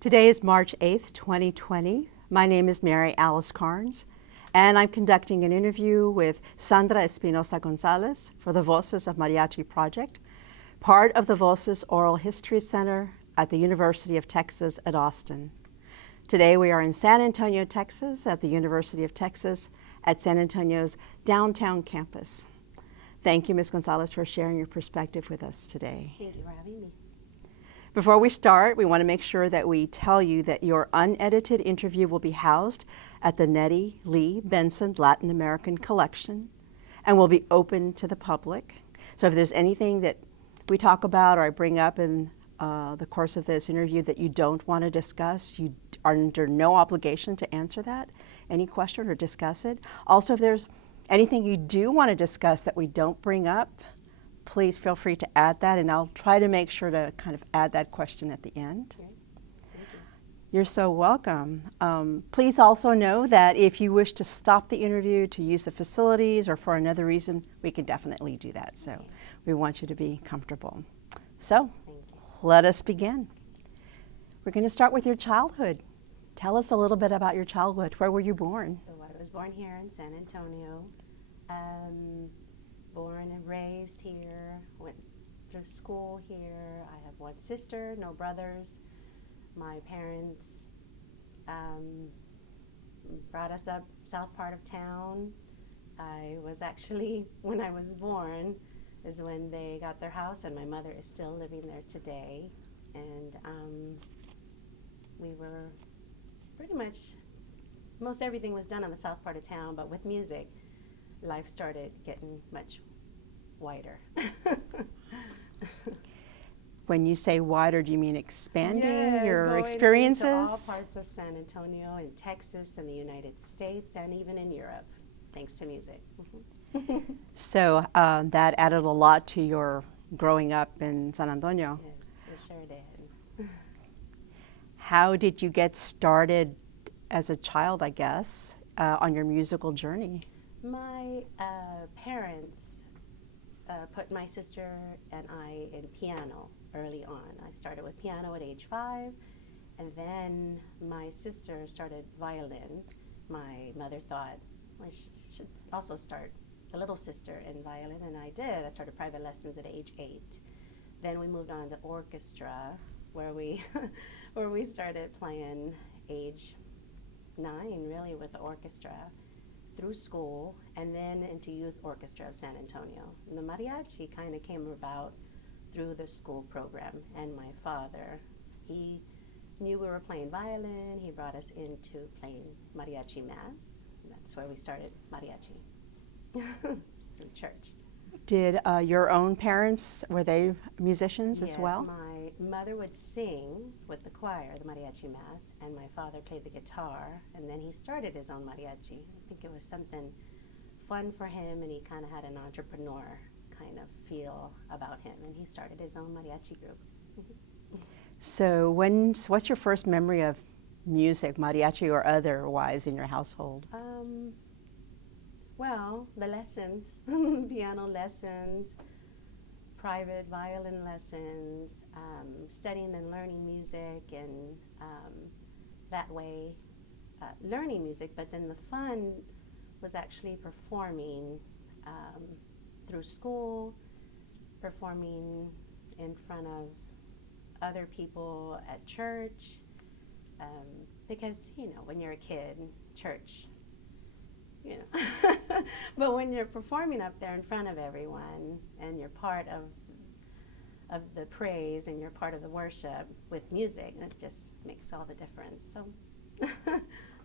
Today is March 8th, 2020. My name is Mary Alice Carnes, and I'm conducting an interview with Sandra Espinosa Gonzalez for the Voces of Mariachi project, part of the Voces Oral History Center at the University of Texas at Austin. Today we are in San Antonio, Texas at the University of Texas at San Antonio's downtown campus. Thank you, Ms. Gonzalez, for sharing your perspective with us today. Thank you for having me. Before we start, we want to make sure that we tell you that your unedited interview will be housed at the Nettie Lee Benson Latin American Collection and will be open to the public. So if there's anything that we talk about or I bring up in the course of this interview that you don't want to discuss, you are under no obligation to answer that, any question or discuss it. Also, if there's anything you do want to discuss that we don't bring up, please feel free to add that, and I'll try to make sure to kind of add that question at the end. Okay. Thank you. You're so welcome. Please also know that if you wish to stop the interview to use the facilities or for another reason, we can definitely do that. So Okay. we want you to be comfortable. So Thank you. let us begin. We're going to start with your childhood. Tell us a little bit about your childhood. Where were you born? So I was born here in San Antonio. Born and raised here, went through school here. I have one sister, no brothers. My parents brought us up south part of town. I was actually, when I was born, is when they got their house, and my mother is still living there today. And we were pretty much, most everything was done on the south part of town, but with music, life started getting much wider. When you say wider, do you mean expanding Yes, your going experiences? into all parts of San Antonio and Texas and the United States and even in Europe, thanks to music. So that added a lot to your growing up in San Antonio. Yes, it sure did. How did you get started as a child, I guess, on your musical journey? My parents put my sister and I in piano early on. I started with piano at age 5, and then my sister started violin. My mother thought I should also start the little sister in violin, and I did. I started private lessons at age 8. Then we moved on to orchestra, where we where we started playing age 9, really, with the orchestra, through school, and then into youth orchestra of San Antonio. And the mariachi kind of came about through the school program. And my father, he knew we were playing violin. He brought us into playing mariachi mass. And that's where we started mariachi. Through church. Did your own parents, were they musicians as well? Yes, my mother would sing with the choir, the mariachi mass, and my father played the guitar, and then he started his own mariachi. I think it was something fun for him, and he kind of had an entrepreneur kind of feel about him, and he started his own mariachi group. So what's your first memory of music, mariachi or otherwise, in your household? Well, the lessons, piano lessons, private violin lessons, studying and learning music, and that way learning music. But then the fun was actually performing through school, performing in front of other people at church, because, you know, when you're a kid, church, you know. But when you're performing up there in front of everyone and you're part of the praise and you're part of the worship with music, it just makes all the difference. So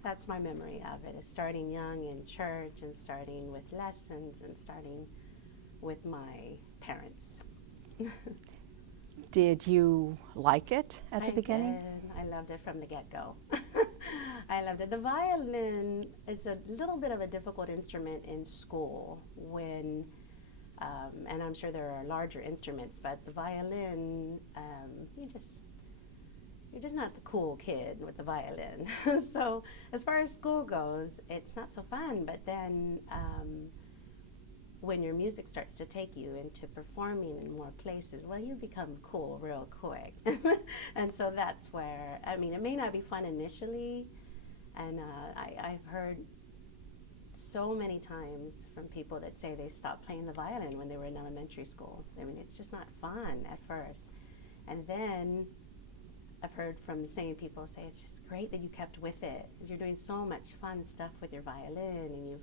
that's my memory of it, is starting young in church and starting with lessons and starting with my parents. Did you like it at the beginning? I loved it from the get-go. I loved it. The violin is a little bit of a difficult instrument in school when, and I'm sure there are larger instruments, but the violin, you're just not the cool kid with the violin. So as far as school goes, it's not so fun, but then when your music starts to take you into performing in more places, well, you become cool real quick. And so that's where, I mean, it may not be fun initially, and I've heard so many times from people that say they stopped playing the violin when they were in elementary school. I mean, it's just not fun at first. And then I've heard from the same people say it's just great that you kept with it, because you're doing so much fun stuff with your violin, and you've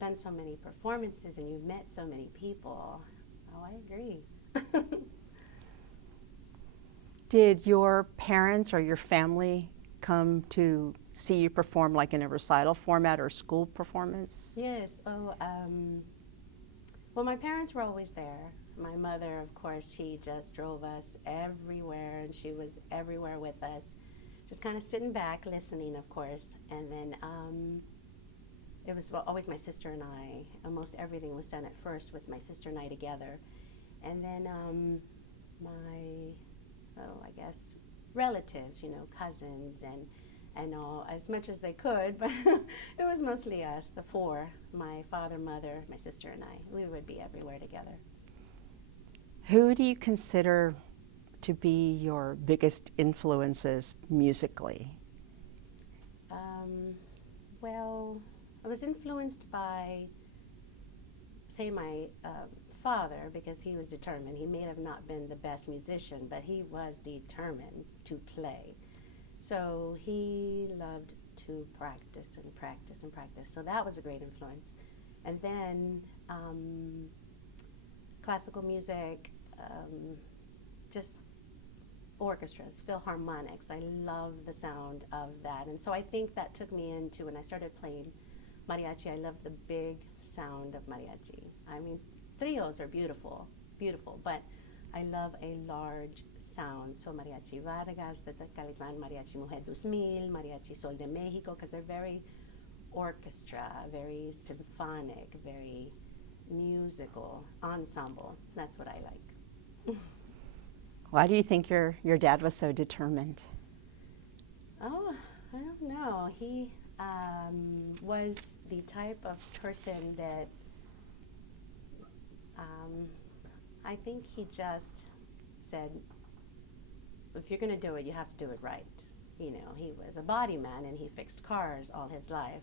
done so many performances, and you've met so many people. Oh, I agree. Did your parents or your family come to see you perform like in a recital format or school performance? Yes. Well, my parents were always there. My mother, of course, she just drove us everywhere, and she was everywhere with us, just kind of sitting back, listening, of course. And then it was always my sister and I. Almost everything was done at first with my sister and I together. And then I guess, relatives, cousins and all, as much as they could, but it was mostly us, the four, my father, mother, my sister, and I. We would be everywhere together. Who do you consider to be your biggest influences musically? Well, I was influenced by, say, my father, because he was determined. He may have not been the best musician, but he was determined to play. So he loved to practice and practice and practice. So that was a great influence. And then classical music, just orchestras, philharmonics. I love the sound of that. And so I think that took me into, when I started playing mariachi, I love the big sound of mariachi. I mean, trios are beautiful, beautiful, but I love a large sound. So Mariachi Vargas, de Tecalitlan, Mariachi Mujer 2000, Mariachi Sol de Mexico, because they're very orchestra, very symphonic, very musical, ensemble. That's what I like. Why do you think your dad was so determined? Oh, I don't know. He was the type of person that I think he just said, if you're going to do it, you have to do it right. He was a body man, and he fixed cars all his life.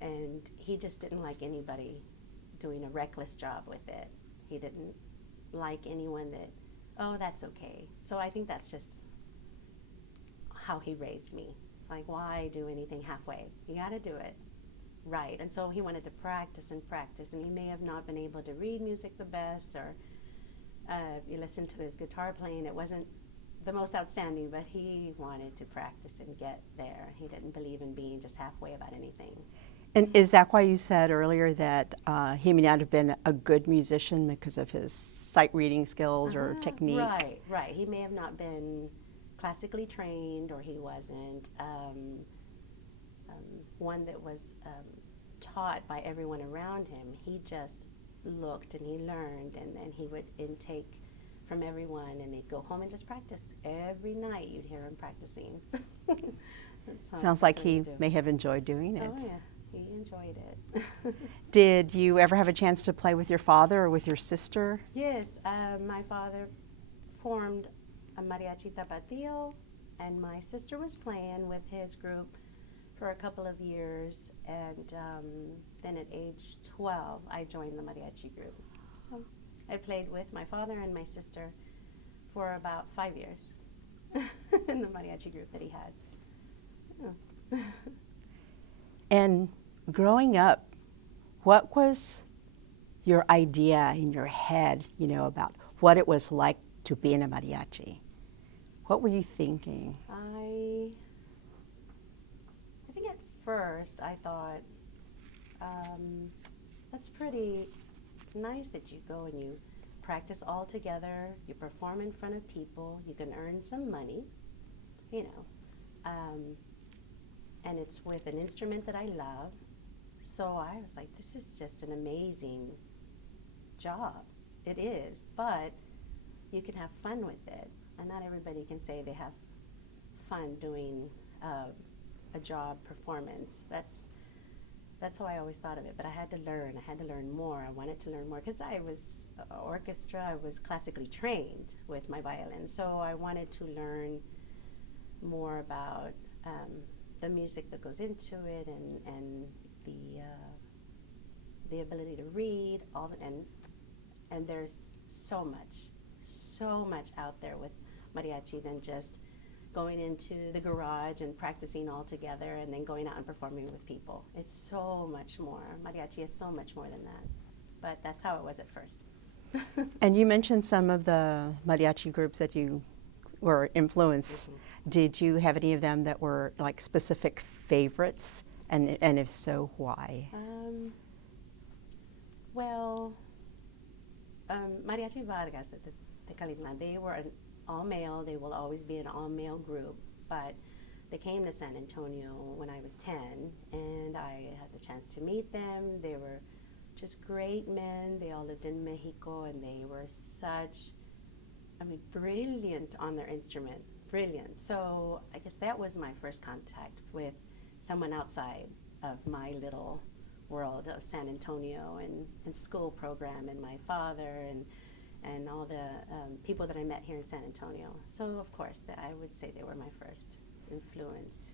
And he just didn't like anybody doing a reckless job with it. He didn't like anyone that, oh, that's okay. So I think that's just how he raised me. Like, why do anything halfway? You got to do it right. And so he wanted to practice and practice, and he may have not been able to read music the best, or if you listen to his guitar playing, it wasn't the most outstanding, but he wanted to practice and get there. He didn't believe in being just halfway about anything. And is that why you said earlier that he may not have been a good musician because of his sight reading skills or technique? Right. He may have not been classically trained, or he wasn't one that was taught by everyone around him. He just looked and he learned, and then he would intake from everyone, and they'd go home and just practice. Every night you'd hear him practicing. Sounds like he may have enjoyed doing it. Oh yeah, he enjoyed it. Did you ever have a chance to play with your father or with your sister? Yes, my father formed a mariachi tapatio, and my sister was playing with his group for a couple of years, and then at age 12, I joined the mariachi group. So I played with my father and my sister for about 5 years in the mariachi group that he had. Yeah. And growing up, what was your idea in your head, about what it was like to be in a mariachi? What were you thinking? I think at first I thought, that's pretty nice that you go and you practice all together, you perform in front of people, you can earn some money, and it's with an instrument that I love. So I was like, this is just an amazing job. It is, but you can have fun with it. And not everybody can say they have fun doing a job performance. that's how I always thought of it. But I had to learn. I had to learn more. I wanted to learn more because I was orchestra. I was classically trained with my violin, so I wanted to learn more about the music that goes into it, and the ability to read and there's so much out there with mariachi than just going into the garage and practicing all together and then going out and performing with people. It's so much more. Mariachi is so much more than that. But that's how it was at first. And you mentioned some of the mariachi groups that you were influenced. Mm-hmm. Did you have any of them that were like specific favorites? And if so, why? Mariachi Vargas, the Calidlan, they were an all-male. They will always be an all-male group, but they came to San Antonio when I was 10, and I had the chance to meet them. They were just great men. They all lived in Mexico, and they were brilliant on their instrument, brilliant. So I guess that was my first contact with someone outside of my little world of San Antonio and school program and my father and all the people that I met here in San Antonio. So of course, I would say they were my first influence.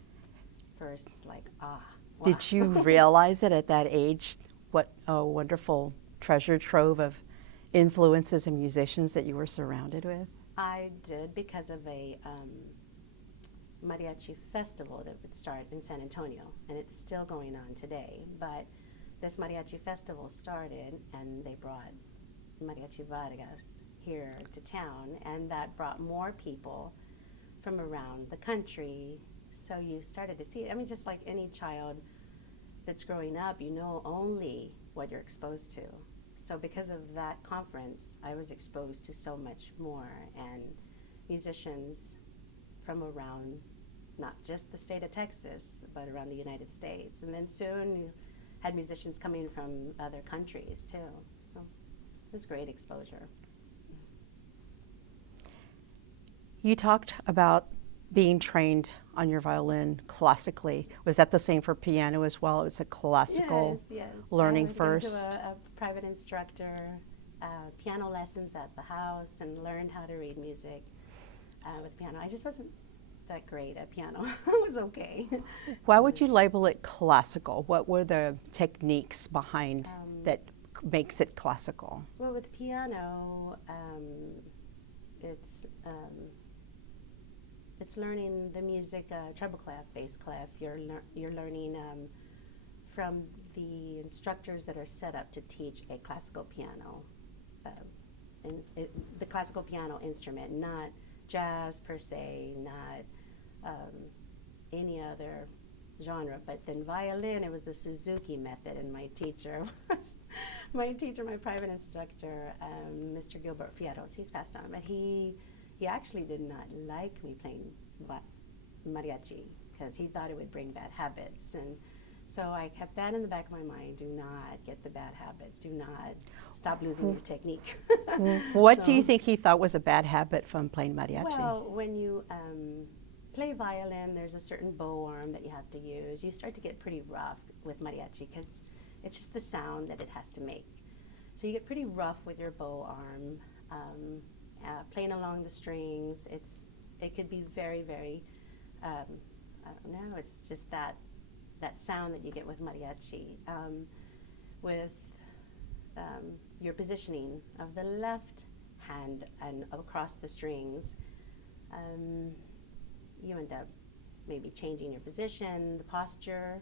Wow. Did you realize it at that age? What a wonderful treasure trove of influences and musicians that you were surrounded with? I did, because of a mariachi festival that would start in San Antonio, and it's still going on today. But this mariachi festival started, and they brought Mariachi Vargas here to town, and that brought more people from around the country. So you started to see it. Just like any child that's growing up, you know only what you're exposed to. So because of that conference, I was exposed to so much more, and musicians from around not just the state of Texas, but around the United States. And then soon you had musicians coming from other countries too. So it was great exposure. You talked about being trained on your violin classically. Was that the same for piano as well? It was a classical learning first? I went to a private instructor, piano lessons at the house, and learned how to read music with piano. I just wasn't that great at piano. I was okay. Why would you label it classical? What were the techniques behind that makes it classical? Well, with piano, it's learning the music, treble clef, bass clef. You're learning from the instructors that are set up to teach a classical piano, the classical piano instrument, not jazz per se, not any other genre. But then violin, it was the Suzuki method, and my teacher, my private instructor, Mr. Gilbert Fierros. He's passed on, but he actually did not like me playing mariachi because he thought it would bring bad habits. And so I kept that in the back of my mind. Do not get the bad habits. Do not stop losing your technique. What do you think he thought was a bad habit from playing mariachi? Well, when you play violin, there's a certain bow arm that you have to use. You start to get pretty rough with mariachi because it's just the sound that it has to make. So you get pretty rough with your bow arm. Playing along the strings, it could be very, very, I don't know, it's just that sound that you get with mariachi. With your positioning of the left hand and across the strings, you end up maybe changing your position. The posture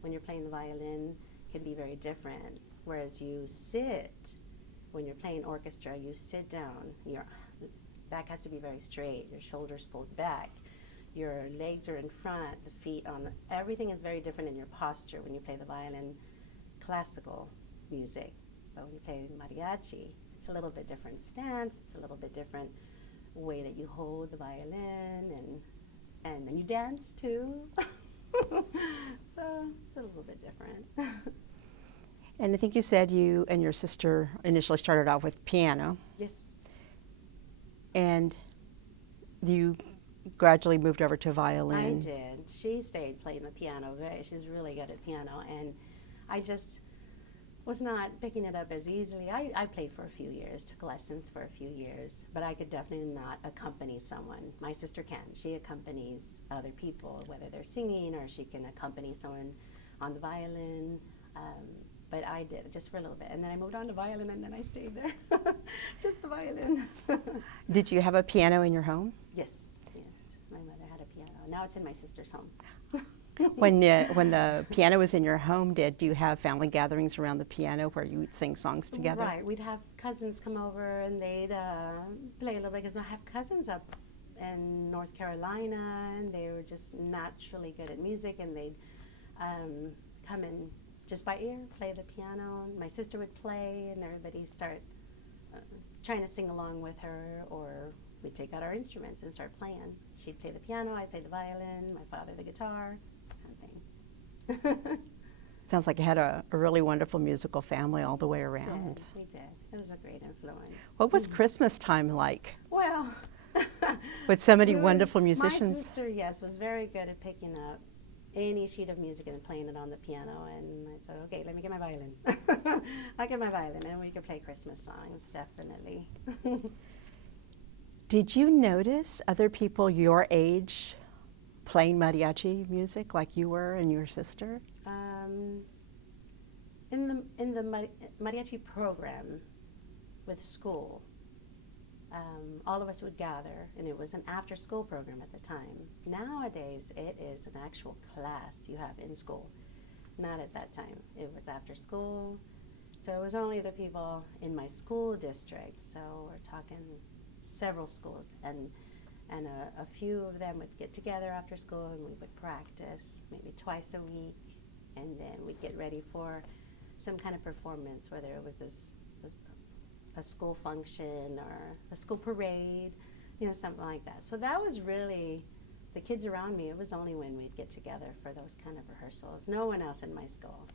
when you're playing the violin can be very different, whereas you sit. When you're playing orchestra, you sit down. Your back has to be very straight. Your shoulders pulled back. Your legs are in front. The feet on. Everything is very different in your posture when you play the violin, classical music. But when you play mariachi, it's a little bit different stance. It's a little bit different way that you hold the violin, and then you dance too. So it's a little bit different. And I think you said you and your sister initially started off with piano. Yes. And you gradually moved over to violin. I did. She stayed playing the piano. She's really good at piano. And I just was not picking it up as easily. I played for a few years, took lessons for a few years, but I could definitely not accompany someone. My sister can. She accompanies other people, whether they're singing or she can accompany someone on the violin. But I did just for a little bit. And then I moved on to violin, and then I stayed there. Just the violin. Did you have a piano in your home? Yes. My mother had a piano. Now it's in my sister's home. When the piano was in your home, did you have family gatherings around the piano where you would sing songs together? Right. We'd have cousins come over, and they'd play a little bit, because I have cousins up in North Carolina, and they were just naturally good at music, and they'd come in just by ear, play the piano. My sister would play, and everybody start trying to sing along with her, or we'd take out our instruments and start playing. She'd play the piano, I'd play the violin, my father the guitar, kind of thing. Sounds like you had a really wonderful musical family all the way around. We did. It was a great influence. What was Christmas time like? Well, with so many wonderful musicians? My sister, yes, was very good at picking up any sheet of music and playing it on the piano, and I said, okay, let me get my violin. I'll get my violin, and we could play Christmas songs, definitely. Did you notice other people your age playing mariachi music like you were and your sister? In the mariachi program with school, all of us would gather, and it was an after-school program at the time. Nowadays, it is an actual class you have in school. Not at that time. It was after school, so it was only the people in my school district. So we're talking several schools, and a few of them would get together after school, and we would practice maybe twice a week, and then we'd get ready for some kind of performance, whether it was a school function or a school parade, something like that. So that was really the kids around me. It was only when we'd get together for those kind of rehearsals. No one else in my school.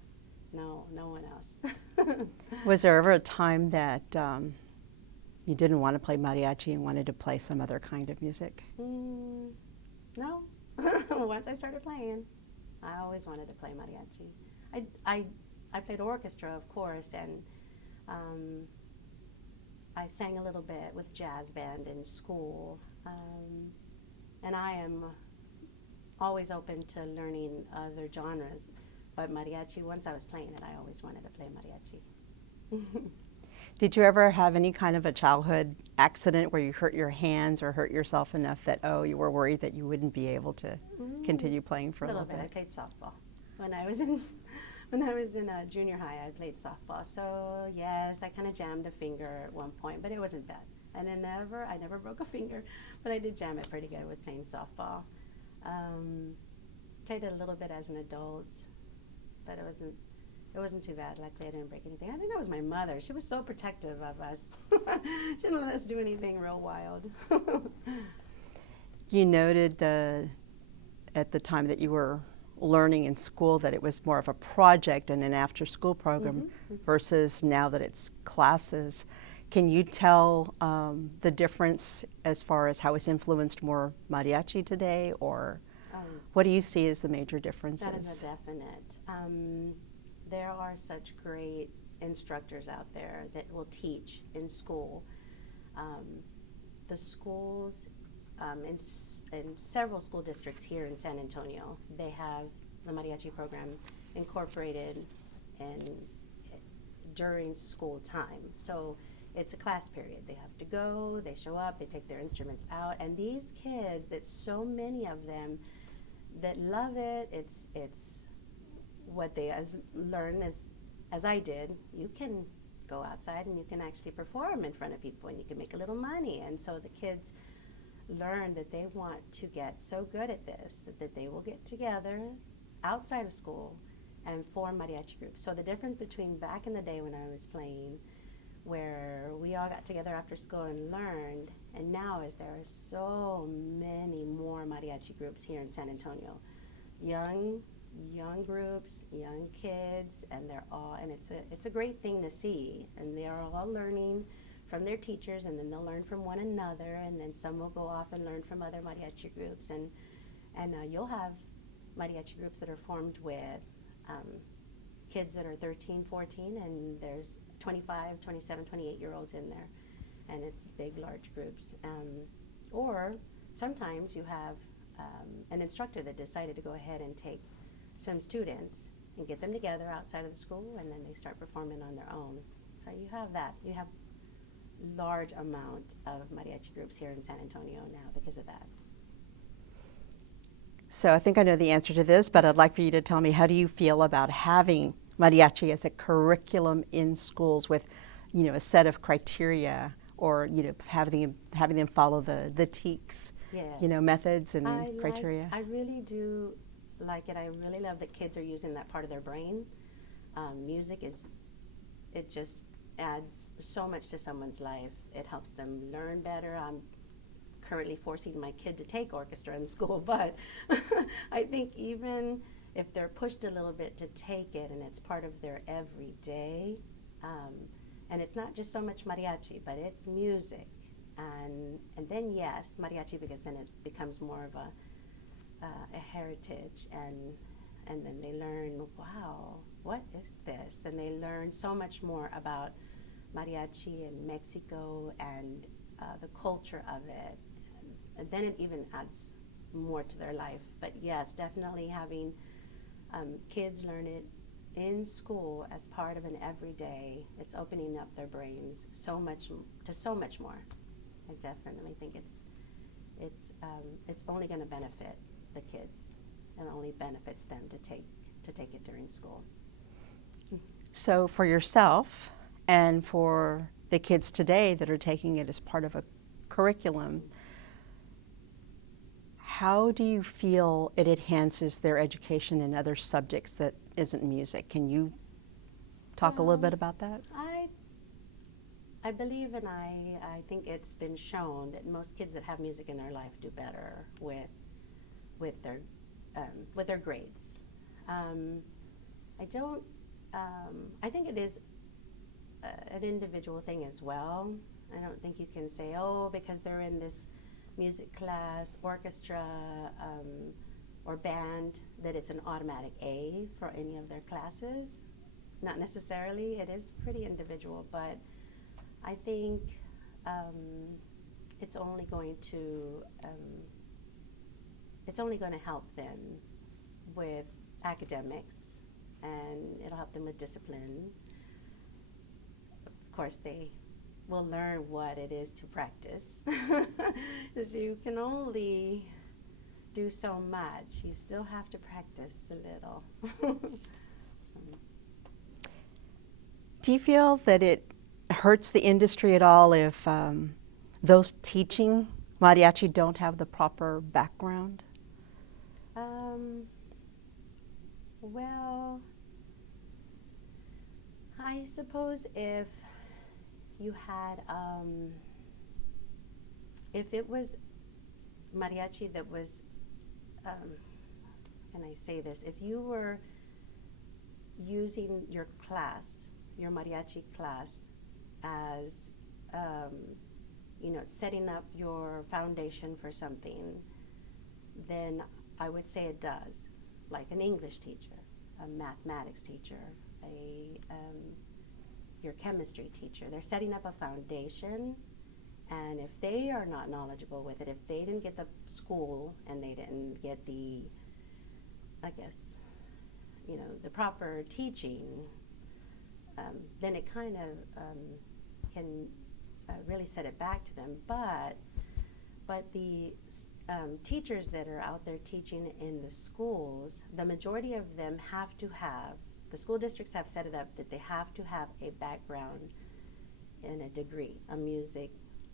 No one else. Was there ever a time that you didn't want to play mariachi and wanted to play some other kind of music? No. Once I started playing, I always wanted to play mariachi. I played orchestra, of course, and I sang a little bit with jazz band in school, and I am always open to learning other genres, but mariachi, once I was playing it, I always wanted to play mariachi. Did you ever have any kind of a childhood accident where you hurt your hands or hurt yourself enough that, you were worried that you wouldn't be able to continue playing for a little bit? I played softball. When I was in junior high, I played softball. So yes, I kind of jammed a finger at one point, but it wasn't bad. And I never broke a finger, but I did jam it pretty good with playing softball. Played it a little bit as an adult, but it wasn't too bad. Luckily, I didn't break anything. I think that was my mother. She was so protective of us. She didn't let us do anything real wild. You noted at the time that you were learning in school that it was more of a project and an after-school program versus now that it's classes. Can you tell the difference as far as how it's influenced more mariachi today, or what do you see as the major differences? That is a definite. There are such great instructors out there that will teach in school. The schools in several school districts here in San Antonio, they have the mariachi program incorporated during school time. So it's a class period. They have to go, they show up, they take their instruments out, and these kids, it's so many of them that love it. It's what they learn as I did. You can go outside and you can actually perform in front of people, and you can make a little money. And so the kids learn that they want to get so good at this that they will get together outside of school and form mariachi groups. So the difference between back in the day when I was playing, where we all got together after school and learned, and now is there are so many more mariachi groups here in San Antonio. Young groups, young kids, and it's a great thing to see. And they are all learning from their teachers, and then they'll learn from one another, and then some will go off and learn from other mariachi groups, and you'll have mariachi groups that are formed with kids that are 13, 14, and there's 25, 27, 28-year-olds in there. And it's big, large groups. Or sometimes you have an instructor that decided to go ahead and take some students and get them together outside of the school, and then they start performing on their own. So you have that. You have large amount of mariachi groups here in San Antonio now because of that. So I think I know the answer to this, but I'd like for you to tell me, how do you feel about having mariachi as a curriculum in schools with, a set of criteria, or having them follow the TEKS, Yes. Methods and criteria? I really do like it. I really love that kids are using that part of their brain. Music it just adds so much to someone's life. It helps them learn better. I'm currently forcing my kid to take orchestra in school, but I think even if they're pushed a little bit to take it and it's part of their everyday, and it's not just so much mariachi, but it's music, and then yes, mariachi, because then it becomes more of a heritage, and then they learn, wow, what is this? And they learn so much more about mariachi in Mexico and the culture of it. And then it even adds more to their life. But yes, definitely having kids learn it in school as part of an everyday, it's opening up their brains so much more. I definitely think it's only going to benefit the kids, and only benefits them to take it during school. So for yourself and for the kids today that are taking it as part of a curriculum, how do you feel it enhances their education in other subjects that isn't music? Can you talk a little bit about that? I believe, and I think it's been shown that most kids that have music in their life do better with their grades. I think it is an individual thing as well. I don't think you can say, because they're in this music class, orchestra, or band, that it's an automatic A for any of their classes. Not necessarily. It is pretty individual, but I think it's only going to help them with academics, and it'll help them with discipline. Of course, they will learn what it is to practice, because you can only do so much. You still have to practice a little. Do you feel that it hurts the industry at all if those teaching mariachi don't have the proper background? Well, I suppose if you had, if it was mariachi that was, can I say this? If you were using your class, your mariachi class, as, setting up your foundation for something, then I would say it does. Like an English teacher, a mathematics teacher, your chemistry teacher. They're setting up a foundation, and if they are not knowledgeable with it, if they didn't get the school and they didn't get the proper teaching, then it kind of can really set it back to them. But the teachers that are out there teaching in the schools, the majority of them have to have, the school districts have set it up that they have to have a background in a degree, a music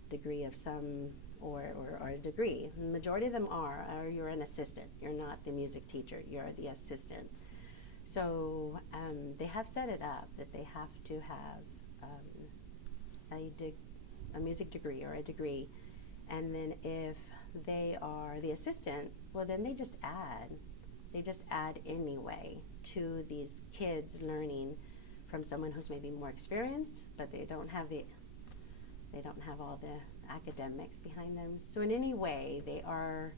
degree of some, or a degree. The majority of them or you're an assistant. You're not the music teacher, you're the assistant. So they have set it up that they have to have a music degree or a degree. And then if they are the assistant, well, then they just add anyway to these kids learning from someone who's maybe more experienced, but they don't have all the academics behind them. So in any way, they are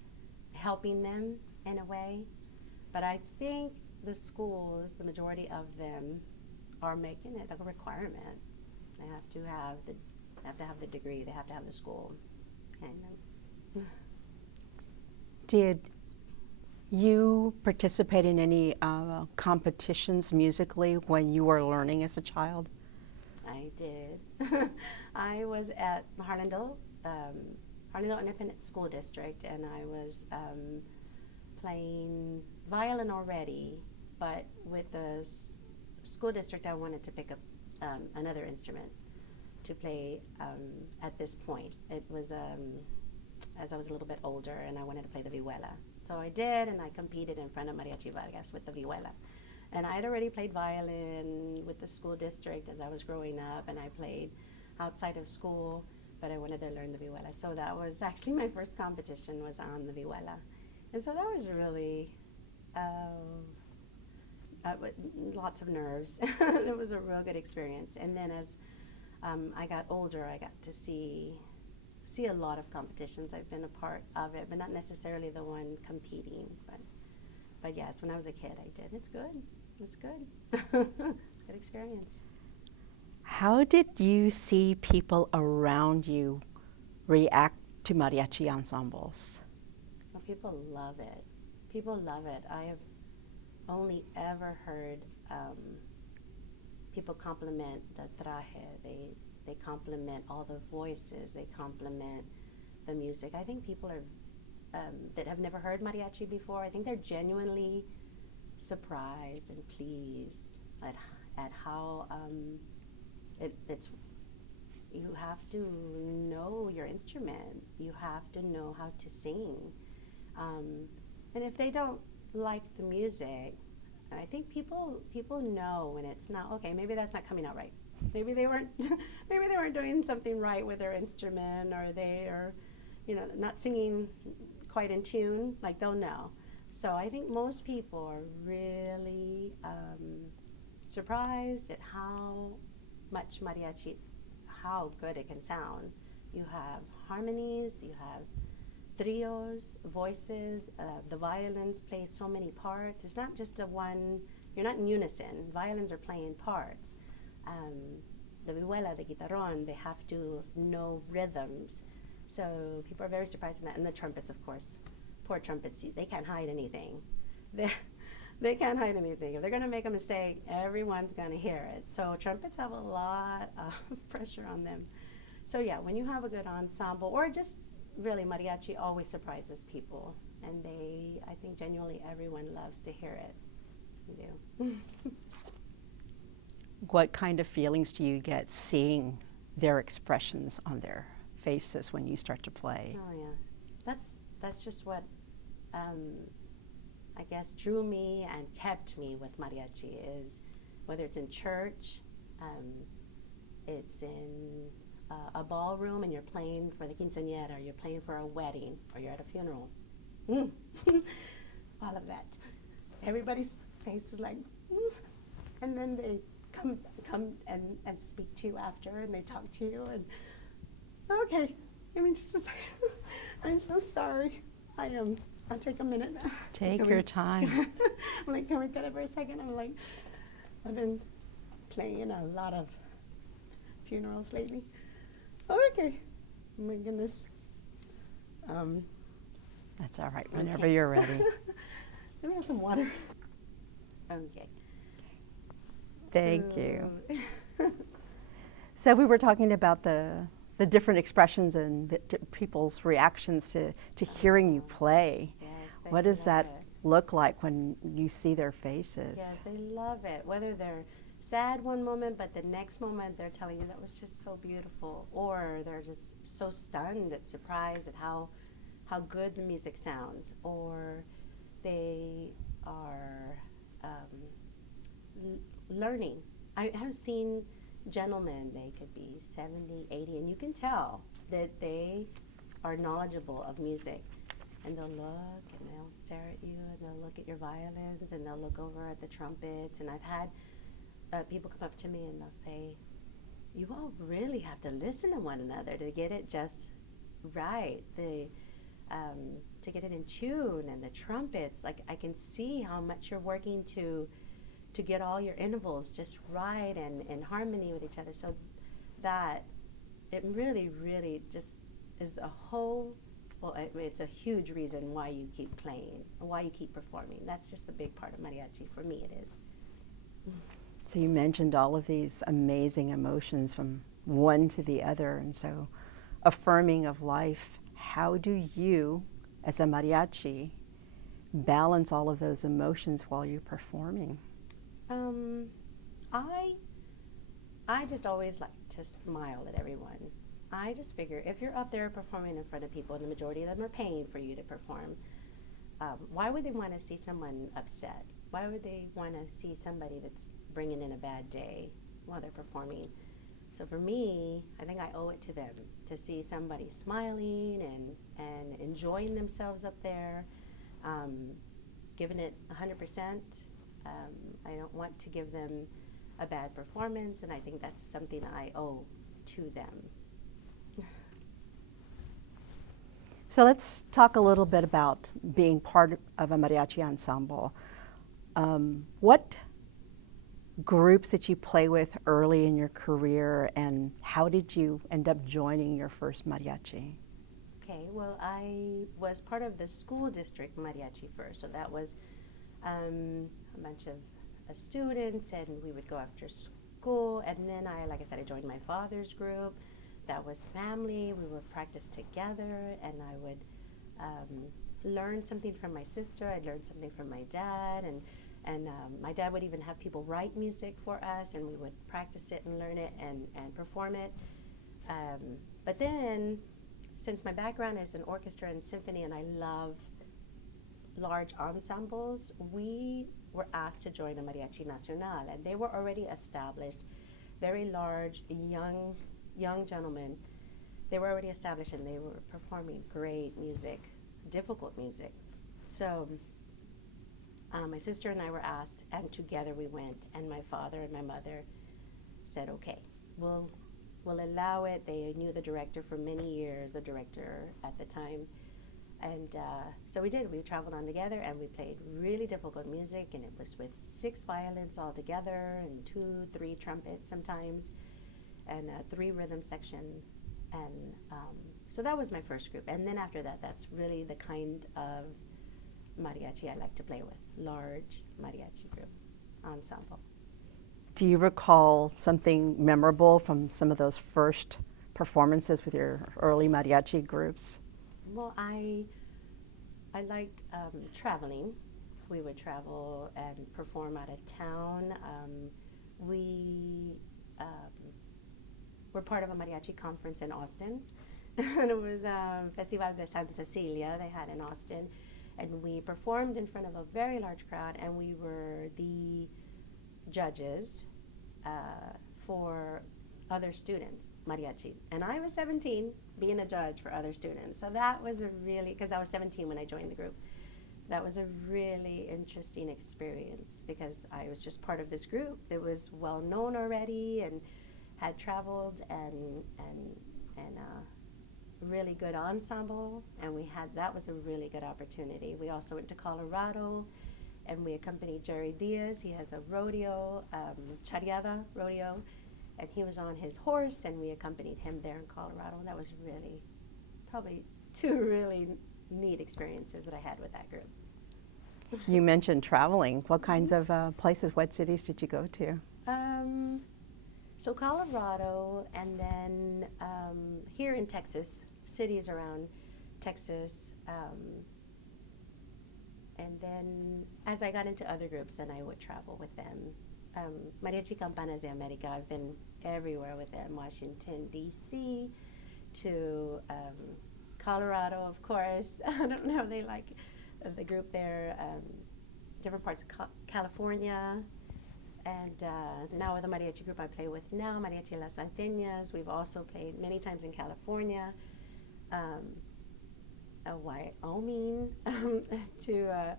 helping them in a way. But I think the schools, the majority of them are making it a requirement. They have to have the degree. They have to have the school. And Did you participate in any competitions musically when you were learning as a child? I did. I was at Harlandale Independent School District, and I was playing violin already, but with the school district I wanted to pick up another instrument to play at this point. It was as I was a little bit older, and I wanted to play the vihuela. So I did, and I competed in front of Mariachi Vargas with the vihuela. And I had already played violin with the school district as I was growing up, and I played outside of school, but I wanted to learn the vihuela. So that was actually my first competition was on the vihuela. And so that was really lots of nerves. It was a real good experience. And then as I got older, I got to see a lot of competitions. I've been a part of it, but not necessarily the one competing. But yes, when I was a kid, I did. It's good. It's good. Good experience. How did you see people around you react to mariachi ensembles? Well, people love it. People love it. I have only ever heard people compliment the traje. They compliment all the voices. They compliment the music. I think people are that have never heard mariachi before, I think they're genuinely surprised and pleased at how it's. You have to know your instrument. You have to know how to sing. And if they don't like the music, I think people know when it's not okay. Maybe that's not coming out right. Maybe they weren't doing something right with their instrument, or they are, not singing quite in tune. Like, they'll know. So I think most people are really surprised at how much mariachi, how good it can sound. You have harmonies, you have trios, voices, the violins play so many parts. It's not just you're not in unison. Violins are playing parts. The vihuela, the guitarrón, they have to know rhythms. So people are very surprised in that. And the trumpets, of course. Poor trumpets, they can't hide anything. They can't hide anything. If they're going to make a mistake, everyone's going to hear it. So trumpets have a lot of pressure on them. So yeah, when you have a good ensemble, or just really mariachi always surprises people. And I think genuinely everyone loves to hear it. They do. What kind of feelings do you get seeing their expressions on their faces when you start to play? Oh yeah, that's just what I guess drew me and kept me with mariachi, is whether it's in church, it's in a ballroom and you're playing for the quinceañera, or you're playing for a wedding, or you're at a funeral. All of that. Everybody's face is like, and then they come and speak to you after, and they talk to you, and okay, give me just a second. I'm so sorry. I'll take a minute. Take your time. I'm like, can we cut it for a second? I'm like, I've been playing a lot of funerals lately. Oh, okay. Oh my goodness. That's all right, whenever you're ready. Let me have some water. Okay. Thank you. So we were talking about the different expressions and people's reactions to hearing you play. Yes, What does that look like when you see their faces? Yes, they love it. Whether they're sad one moment, but the next moment they're telling you that was just so beautiful, or they're just so stunned and surprised at how good the music sounds, or they are learning. I have seen gentlemen, they could be 70, 80, and you can tell that they are knowledgeable of music. And they'll look and they'll stare at you, and they'll look at your violins, and they'll look over at the trumpets. And I've had people come up to me and they'll say, you all really have to listen to one another to get it just right. to get it in tune, and the trumpets. Like, I can see how much you're working to get all your intervals just right and in harmony with each other. So that it really, really just is the whole. Well, it's a huge reason why you keep playing and why you keep performing. That's just the big part of mariachi. For me, it is. So you mentioned all of these amazing emotions from one to the other, and so affirming of life. How do you, as a mariachi, balance all of those emotions while you're performing? I just always like to smile at everyone. I just figure if you're up there performing in front of people, and the majority of them are paying for you to perform, why would they want to see someone upset? Why would they want to see somebody that's bringing in a bad day while they're performing? So for me, I think I owe it to them to see somebody smiling and enjoying themselves up there, giving it 100%. I don't want to give them a bad performance, and I think that's something I owe to them. So let's talk a little bit about being part of a mariachi ensemble. What groups did you play with early in your career, and how did you end up joining your first mariachi? Okay, well, I was part of the school district mariachi first, so that was a bunch of students, and we would go after school, and then like I said, I joined my father's group. That was family. We would practice together, and I would learn something from my sister. I'd learn something from my dad, and my dad would even have people write music for us, and we would practice it and learn it and perform it. But then, since my background is in orchestra and symphony, and I love large ensembles, we were asked to join the Mariachi Nacional, and they were already established, very large, young gentlemen. They were already established, and they were performing great music, difficult music. So my sister and I were asked, and together we went, and my father and my mother said, okay, we'll allow it. They knew the director for many years, the director at the time. And so we did. We traveled on together, and we played really difficult music, and it was with 6 violins all together and 2, 3 trumpets sometimes, and 3 rhythm section. And so that was my first group. And then after that, that's really the kind of mariachi I like to play with, large mariachi group ensemble. Do you recall something memorable from some of those first performances with your early mariachi groups? Well, I liked traveling. We would travel and perform out of town. We were part of a mariachi conference in Austin. And it was Festival de Santa Cecilia they had in Austin. And we performed in front of a very large crowd, and we were the judges for other students, mariachi. And I was 17, being a judge for other students. So that was because I was 17 when I joined the group. So that was a really interesting experience, because I was just part of this group that was well known already and had traveled and really good ensemble, and that was a really good opportunity. We also went to Colorado, and we accompanied Jerry Diaz. He has a rodeo, Charreada rodeo, and he was on his horse, and we accompanied him there in Colorado. And that was probably 2 really neat experiences that I had with that group. You mentioned traveling. What kinds of places, what cities did you go to? So Colorado, and then here in Texas, cities around Texas, and then as I got into other groups, then I would travel with them. Mariachi Campanas de America, I've been everywhere with them, Washington, D.C., to Colorado, of course. I don't know if they like the group there, different parts of California. And now with the mariachi group I play with now, Mariachi Las Salteñas, we've also played many times in California, Wyoming, to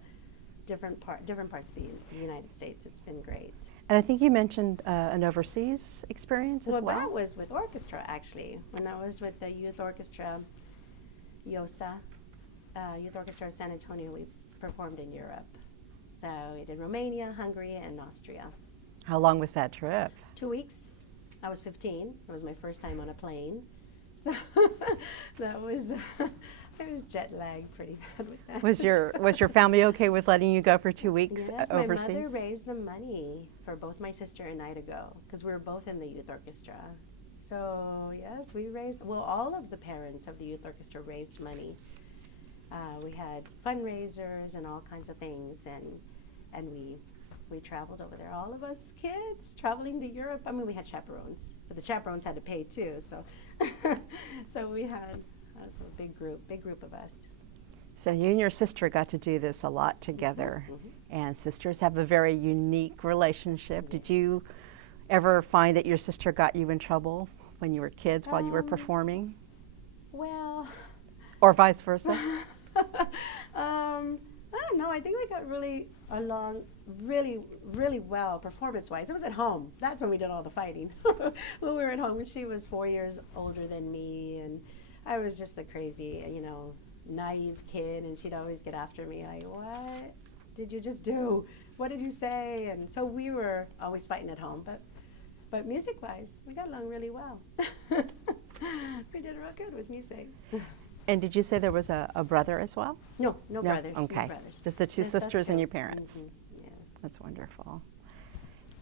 different parts of the United States. It's been great. And I think you mentioned an overseas experience as well. Well, that was with orchestra, actually. When I was with the youth orchestra, YOSA, Youth Orchestra of San Antonio, we performed in Europe. So we did Romania, Hungary, and Austria. How long was that trip? 2 weeks. I was 15. It was my first time on a plane. So that was, I was jet lagged pretty bad with that. Was your family okay with letting you go for 2 weeks Yes, overseas? my mother raised the money for both my sister and I to go because we were both in the youth orchestra. So yes, we raised, well, all of the parents of the youth orchestra raised money. We had fundraisers and all kinds of things, and we traveled over there. All of us kids traveling to Europe. I mean, we had chaperones, but the chaperones had to pay too. So, so we had a big group of us. So you and your sister got to do this a lot together, and sisters have a very unique relationship. Did you ever find that your sister got you in trouble when you were kids while you were performing, Well, or vice versa? I don't know. I think we got really along really well performance-wise. It was at home. That's when we did all the fighting. When we were at home, she was 4 years older than me, and I was just the crazy, naive kid, and she'd always get after me like, what did you just do? What did you say? And so we were always fighting at home, but music-wise, we got along really well. We did real good with music. And did you say there was a brother as well? No brothers. Okay. No brothers. Just the two Just us sisters and two. your parents. Yeah. That's wonderful.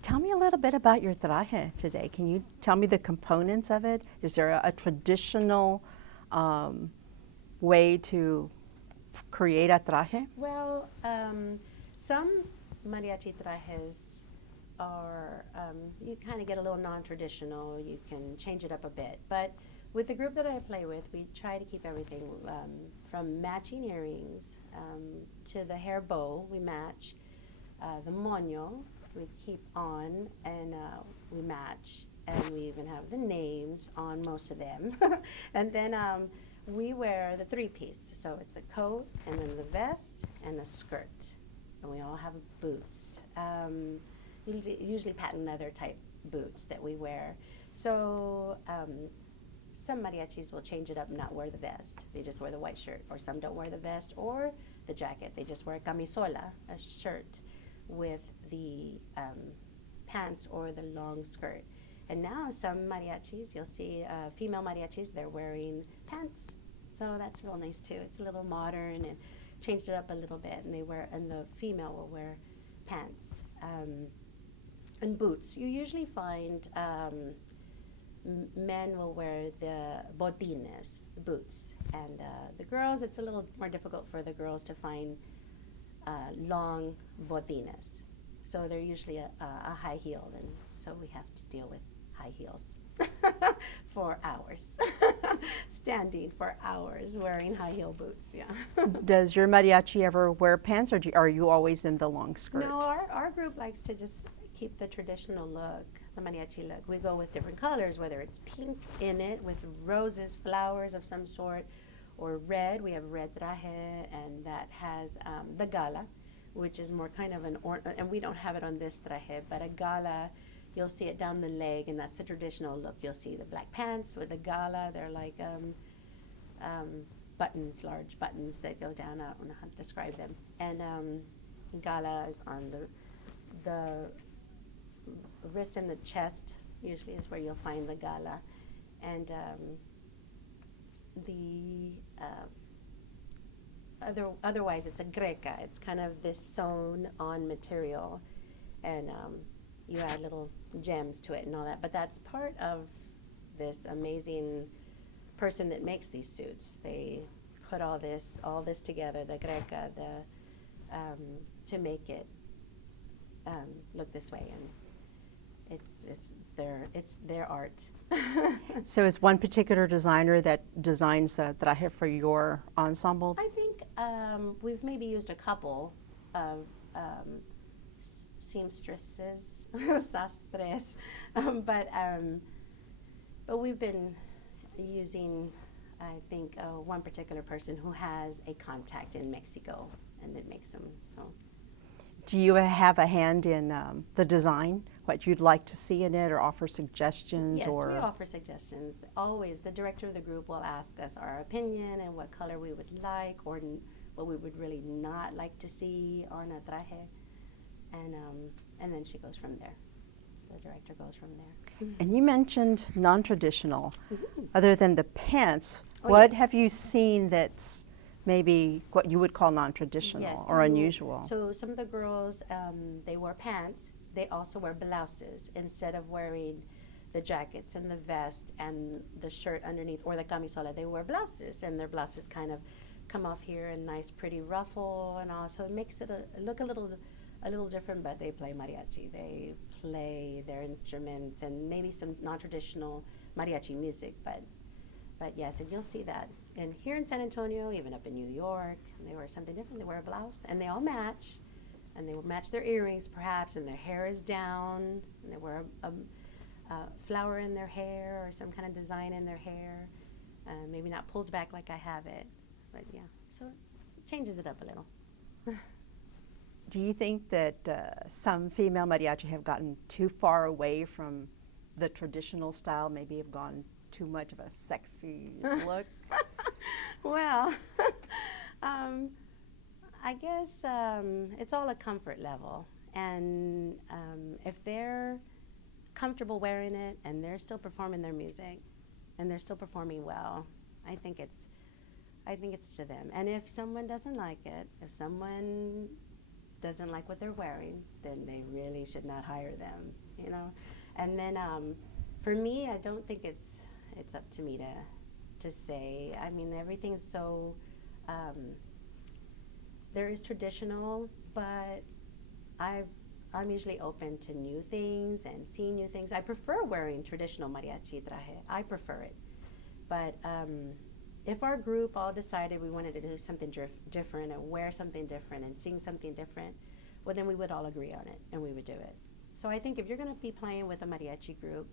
Tell me a little bit about your traje today. Can you tell me the components of it? Is there a traditional way to create a traje? Well, some mariachi trajes are, you kind of get a little non-traditional. You can change it up a bit. But with the group that I play with, we try to keep everything from matching earrings to the hair bow, we match. The moño, we keep on and we match. And we even have the names on most of them. And then we wear the three-piece. So it's a coat and then the vest and a skirt. And we all have boots. Usually patent leather type boots that we wear. So some mariachis will change it up and not wear the vest. They just wear the white shirt. Or some don't wear the vest or the jacket. They just wear a camisola, a shirt, with the pants or the long skirt. And now some mariachis, you'll see female mariachis, they're wearing pants. So that's real nice too. It's a little modern and changed it up a little bit. And the female will wear pants and boots. You usually find men will wear the botines, the boots. And the girls, it's a little more difficult for the girls to find long botines. So they're usually a high heel, and so we have to deal with high heels for hours, standing for hours, wearing high heel boots, yeah. Does your mariachi ever wear pants, or are you always in the long skirt? No, our group likes to just keep the traditional look, the mariachi look. We go with different colors, whether it's pink in it with roses, flowers of some sort, or red. We have red traje, and that has the gala, which is more kind of and we don't have it on this traje, but a gala, you'll see it down the leg, and that's the traditional look. You'll see the black pants with the gala. They're like buttons, large buttons that go down. I don't know how to describe them. And gala is on the wrist and the chest, usually is where you'll find the gala. And otherwise it's a greca. It's kind of this sewn on material, and you add little gems to it and all that. But that's part of this amazing person that makes these suits. They put all this together, the greca, to make it look this way, and it's their art. So is one particular designer that designs the traje for your ensemble? I think we've maybe used a couple of seamstresses, sastres, but we've been using, I think, one particular person who has a contact in Mexico and that makes them. So, Do you have a hand in the design, what you'd like to see in it or offer suggestions? Yes, or we offer suggestions. Always, the director of the group will ask us our opinion and what color we would like or what we would really not like to see on a traje. And then she goes from there. The director goes from there. And you mentioned non-traditional. Mhm. Other than the pants, Oh, what yes. have you seen that's maybe what you would call non-traditional Yes, or unusual? So some of the girls, they wear pants. They also wear blouses instead of wearing the jackets and the vest and the shirt underneath or the camisola. They wear blouses, and their blouses kind of come off here in nice, pretty ruffle, and also it makes it look a little different. But they play mariachi. They play their instruments and maybe some non-traditional mariachi music. But yes, and you'll see that. And here in San Antonio, even up in New York, they wear something different. They wear a blouse, and they all match. And they will match their earrings, perhaps, and their hair is down. And they wear a flower in their hair or some kind of design in their hair. Maybe not pulled back like I have it. But yeah, so it changes it up a little. Do you think that some female mariachi have gotten too far away from the traditional style, maybe have gone too much of a sexy look? Well, I guess it's all a comfort level. And if they're comfortable wearing it and they're still performing their music and they're still performing well, I think it's to them. And if someone doesn't like it, if someone doesn't like what they're wearing, then they really should not hire them, you know. And then for me, I don't think it's up to me to say. I mean, everything's so there is traditional, but I'm usually open to new things and seeing new things. I prefer wearing traditional mariachi traje. I prefer it. But if our group all decided we wanted to do something different and wear something different and sing something different, well, then we would all agree on it and we would do it. So I think if you're going to be playing with a mariachi group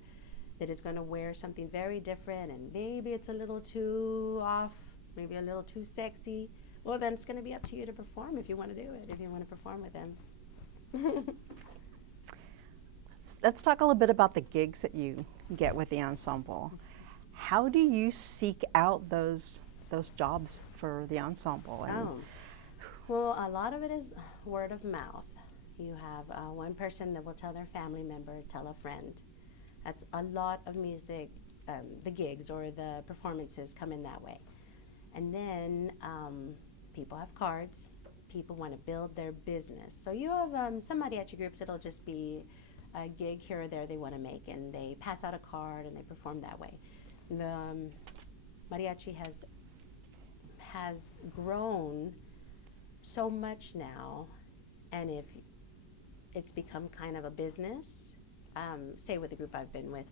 that is going to wear something very different and maybe it's a little too off, maybe a little too sexy, well, then it's going to be up to you to perform if you want to do it, if you want to perform with them. Let's talk a little bit about the gigs that you get with the ensemble. How do you seek out those jobs for the ensemble? Well, a lot of it is word of mouth. You have one person that will tell their family member, tell a friend. That's a lot of music. The gigs or the performances come in that way. And then people have cards. People want to build their business. So you have some mariachi groups, it'll just be a gig here or there they want to make, and they pass out a card and they perform that way. The mariachi has grown so much now, and if it's become kind of a business, say with the group I've been with,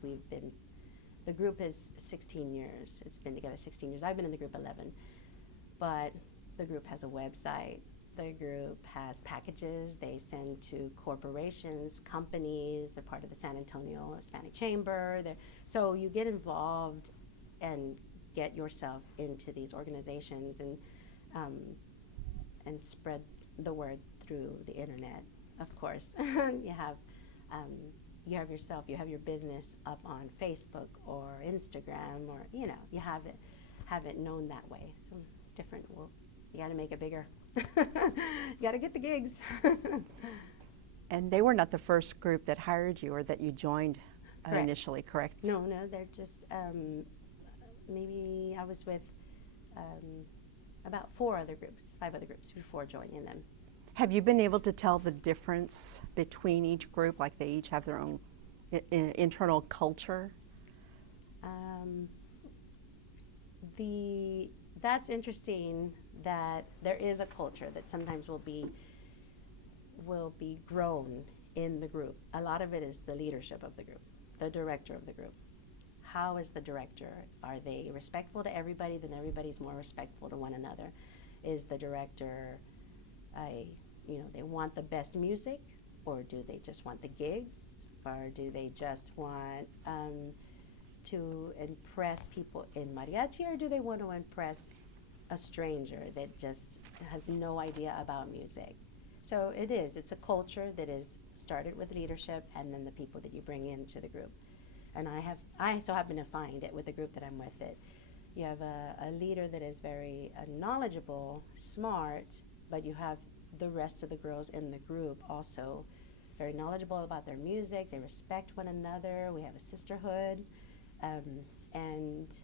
the group is 16 years. It's been together 16 years. I've been in the group 11, but the group has a website. The group has packages they send to corporations, companies. They're part of the San Antonio Hispanic Chamber. So you get involved and get yourself into these organizations and spread the word through the internet, of course. You have your business up on Facebook or Instagram, or you have it known that way. So different. Well, you got to make it bigger. You got to get the gigs. And they were not the first group that hired you or that you joined Correct. Initially, correct? No, they're just maybe I was with about 5 other groups before joining them. Have you been able to tell the difference between each group, like they each have their own internal culture? That's interesting that there is a culture that sometimes will be grown in the group. A lot of it is the leadership of the group, the director of the group. How is the director? Are they respectful to everybody? Then everybody's more respectful to one another. Is the director, they want the best music, or do they just want the gigs, or do they just want to impress people in mariachi, or do they want to impress a stranger that just has no idea about music? So it is. It's a culture that is started with leadership and then the people that you bring into the group. And I so happen to find it with the group that I'm with it. You have a leader that is very knowledgeable, smart, but you have the rest of the girls in the group also very knowledgeable about their music. They respect one another. We have a sisterhood. And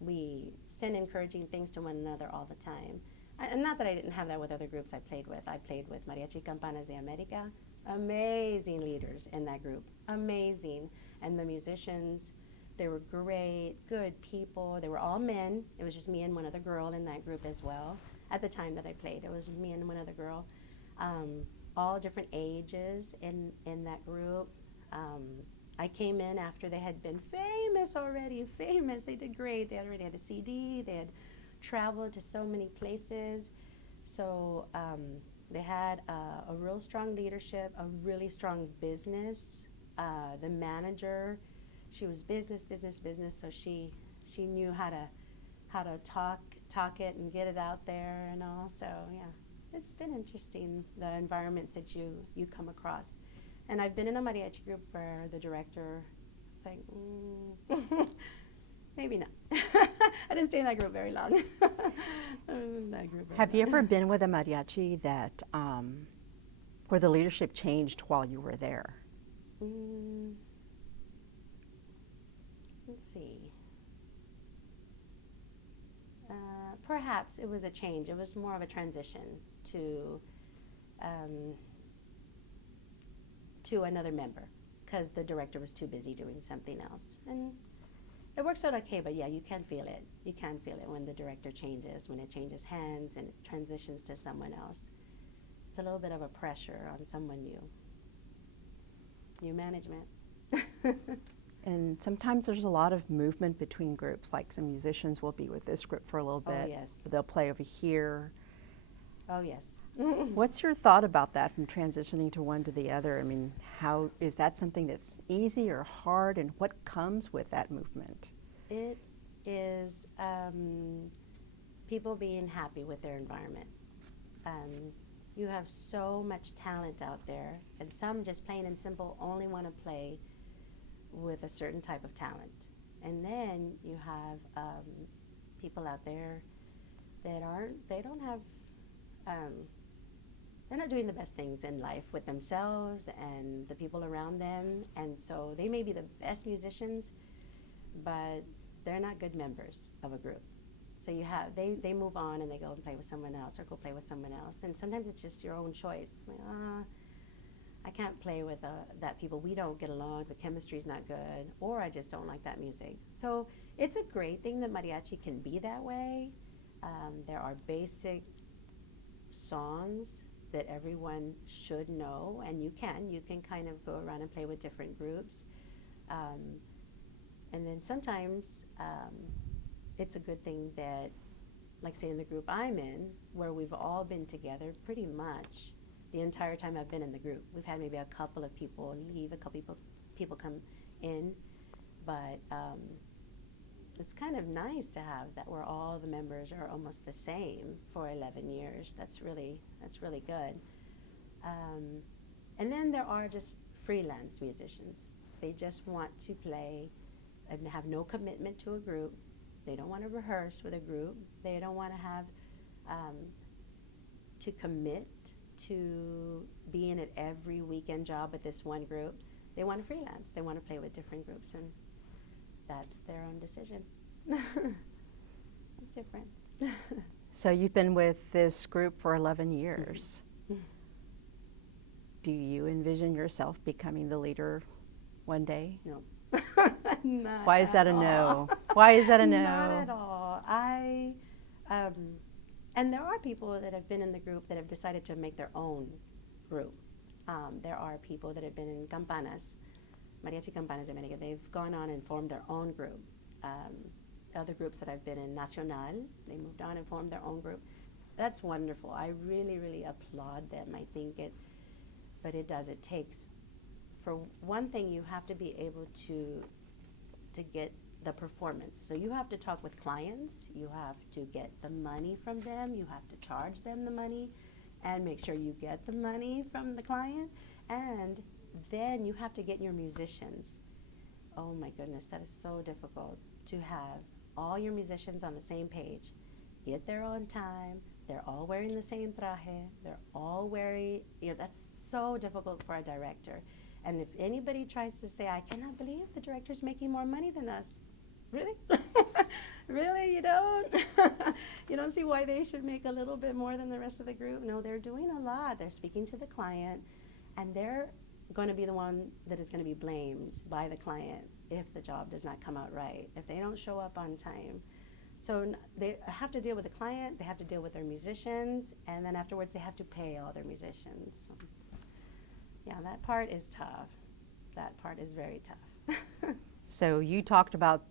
we send encouraging things to one another all the time. And not that I didn't have that with other groups I played with. I played with Mariachi Campanas de America. Amazing leaders in that group. Amazing. And the musicians, they were great, good people. They were all men. It was just me and one other girl in that group as well. At the time that I played, it was me and one other girl. All different ages in that group. I came in after they had been famous already, famous. They did great. They already had a CD. They had traveled to so many places. So they had a real strong leadership, a really strong business. The manager, she was business. So she knew how to talk it and get it out there and all. So yeah, it's been interesting, the environments that you come across. And I've been in a mariachi group where the director was like, maybe not. I didn't stay in that group very long. Have you ever been with a mariachi that, where the leadership changed while you were there? Let's see. Perhaps it was a change. It was more of a transition to another member because the director was too busy doing something else. And it works out okay, but yeah, you can feel it. You can feel it when the director changes, when it changes hands and it transitions to someone else. It's a little bit of a pressure on someone new. New management. And sometimes there's a lot of movement between groups, like some musicians will be with this group for a little bit. Oh, yes. But they'll play over here. Oh, yes. What's your thought about that from transitioning to one to the other? I mean, how is that something that's easy or hard, and what comes with that movement? It is people being happy with their environment. You have so much talent out there, and some just plain and simple only want to play with a certain type of talent. And then you have people out there that they're not doing the best things in life with themselves and the people around them, and so they may be the best musicians, but they're not good members of a group. So you have they move on and they go and play with someone else or go play with someone else, and sometimes it's just your own choice. Like, I can't play with that people. We don't get along. The chemistry's not good, or I just don't like that music. So it's a great thing that mariachi can be that way. There are basic songs that everyone should know, and you can kind of go around and play with different groups. And then sometimes it's a good thing that, like say in the group I'm in, where we've all been together pretty much the entire time I've been in the group. We've had maybe a couple of people leave, a couple people come in, but it's kind of nice to have that where all the members are almost the same for 11 years. That's really good. And then there are just freelance musicians. They just want to play and have no commitment to a group. They don't want to rehearse with a group. They don't want to have to commit to being at every weekend job with this one group. They want to freelance. They want to play with different groups, and that's their own decision. It's different. So you've been with this group for 11 years. Mm-hmm. Do you envision yourself becoming the leader one day? No. Why is that a no? Why is that a no? Not at all. And there are people that have been in the group that have decided to make their own group. There are people that have been in Campanas, Mariachi Campanas de America. They've gone on and formed their own group. Other groups that I've been in, Nacional, they moved on and formed their own group. That's wonderful. I really, really applaud them. I think it takes, for one thing, you have to be able to get the performance. So you have to talk with clients, you have to get the money from them, you have to charge them the money, and make sure you get the money from the client. And then you have to get your musicians. Oh my goodness, that is so difficult to have all your musicians on the same page. Get there on time. They're all wearing the same traje. They're all wearing, that's so difficult for a director. And if anybody tries to say, I cannot believe the director's making more money than us. Really? Really? You don't? You don't see why they should make a little bit more than the rest of the group? No, they're doing a lot. They're speaking to the client, and they're going to be the one that is going to be blamed by the client if the job does not come out right, if they don't show up on time. So they have to deal with the client, they have to deal with their musicians, and then afterwards they have to pay all their musicians. So, yeah, that part is tough. That part is very tough. So you talked about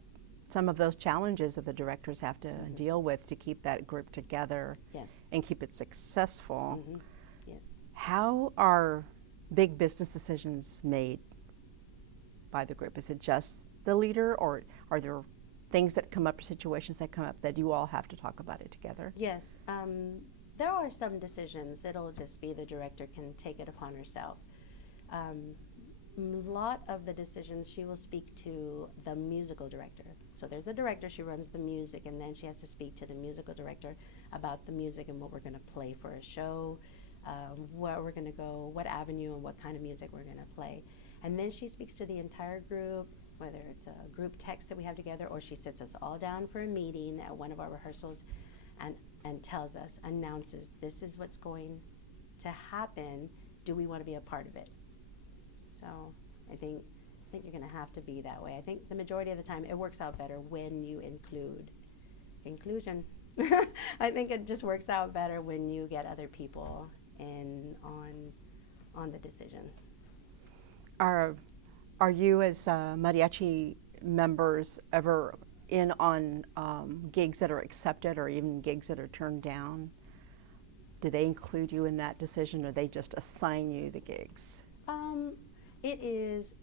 some of those challenges that the directors have to deal with to keep that group together. Yes. And keep it successful. Yes. How are big business decisions made by the group? Is it just the leader, or are there things that come up, situations that come up that you all have to talk about it together? Yes. There are some decisions it'll just be the director can take it upon herself. A lot of the decisions she will speak to the musical director. So there's the director, she runs the music, and then she has to speak to the musical director about the music and what we're going to play for a show, where we're going to go, what avenue and what kind of music we're going to play. And then she speaks to the entire group, whether it's a group text that we have together, or she sits us all down for a meeting at one of our rehearsals and tells us, announces, this is what's going to happen. Do we want to be a part of it? So I think you're going to have to be that way. I think the majority of the time it works out better when you include inclusion. I think it just works out better when you get other people in on the decision. Are you as mariachi members ever in on gigs that are accepted or even gigs that are turned down? Do they include you in that decision, or they just assign you the gigs? It is,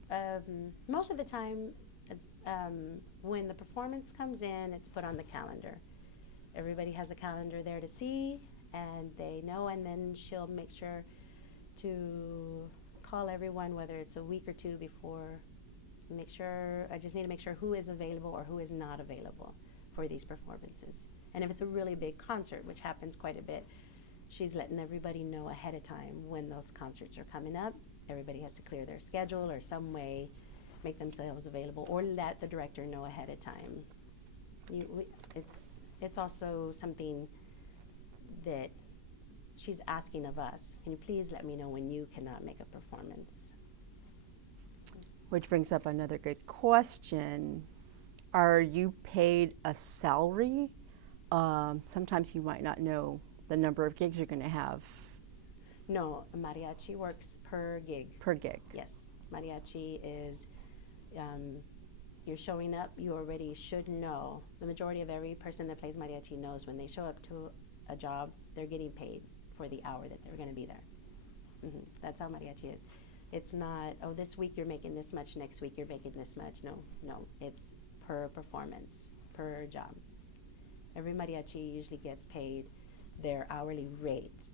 most of the time, when the performance comes in, it's put on the calendar. Everybody has a calendar there to see, and they know, and then she'll make sure to call everyone, whether it's a week or two before, I just need to make sure who is available or who is not available for these performances. And if it's a really big concert, which happens quite a bit, she's letting everybody know ahead of time when those concerts are coming up. Everybody has to clear their schedule or some way make themselves available, or let the director know ahead of time. It's also something that she's asking of us. Can you please let me know when you cannot make a performance? Which brings up another good question. Are you paid a salary? Sometimes you might not know the number of gigs you're going to have. No, mariachi works per gig. Per gig. Yes. Mariachi is, you're showing up, you already should know. The majority of every person that plays mariachi knows when they show up to a job, they're getting paid for the hour that they're going to be there. That's how mariachi is. It's not, oh, this week you're making this much, next week you're making this much. No, it's per performance, per job. Every mariachi usually gets paid their hourly rate.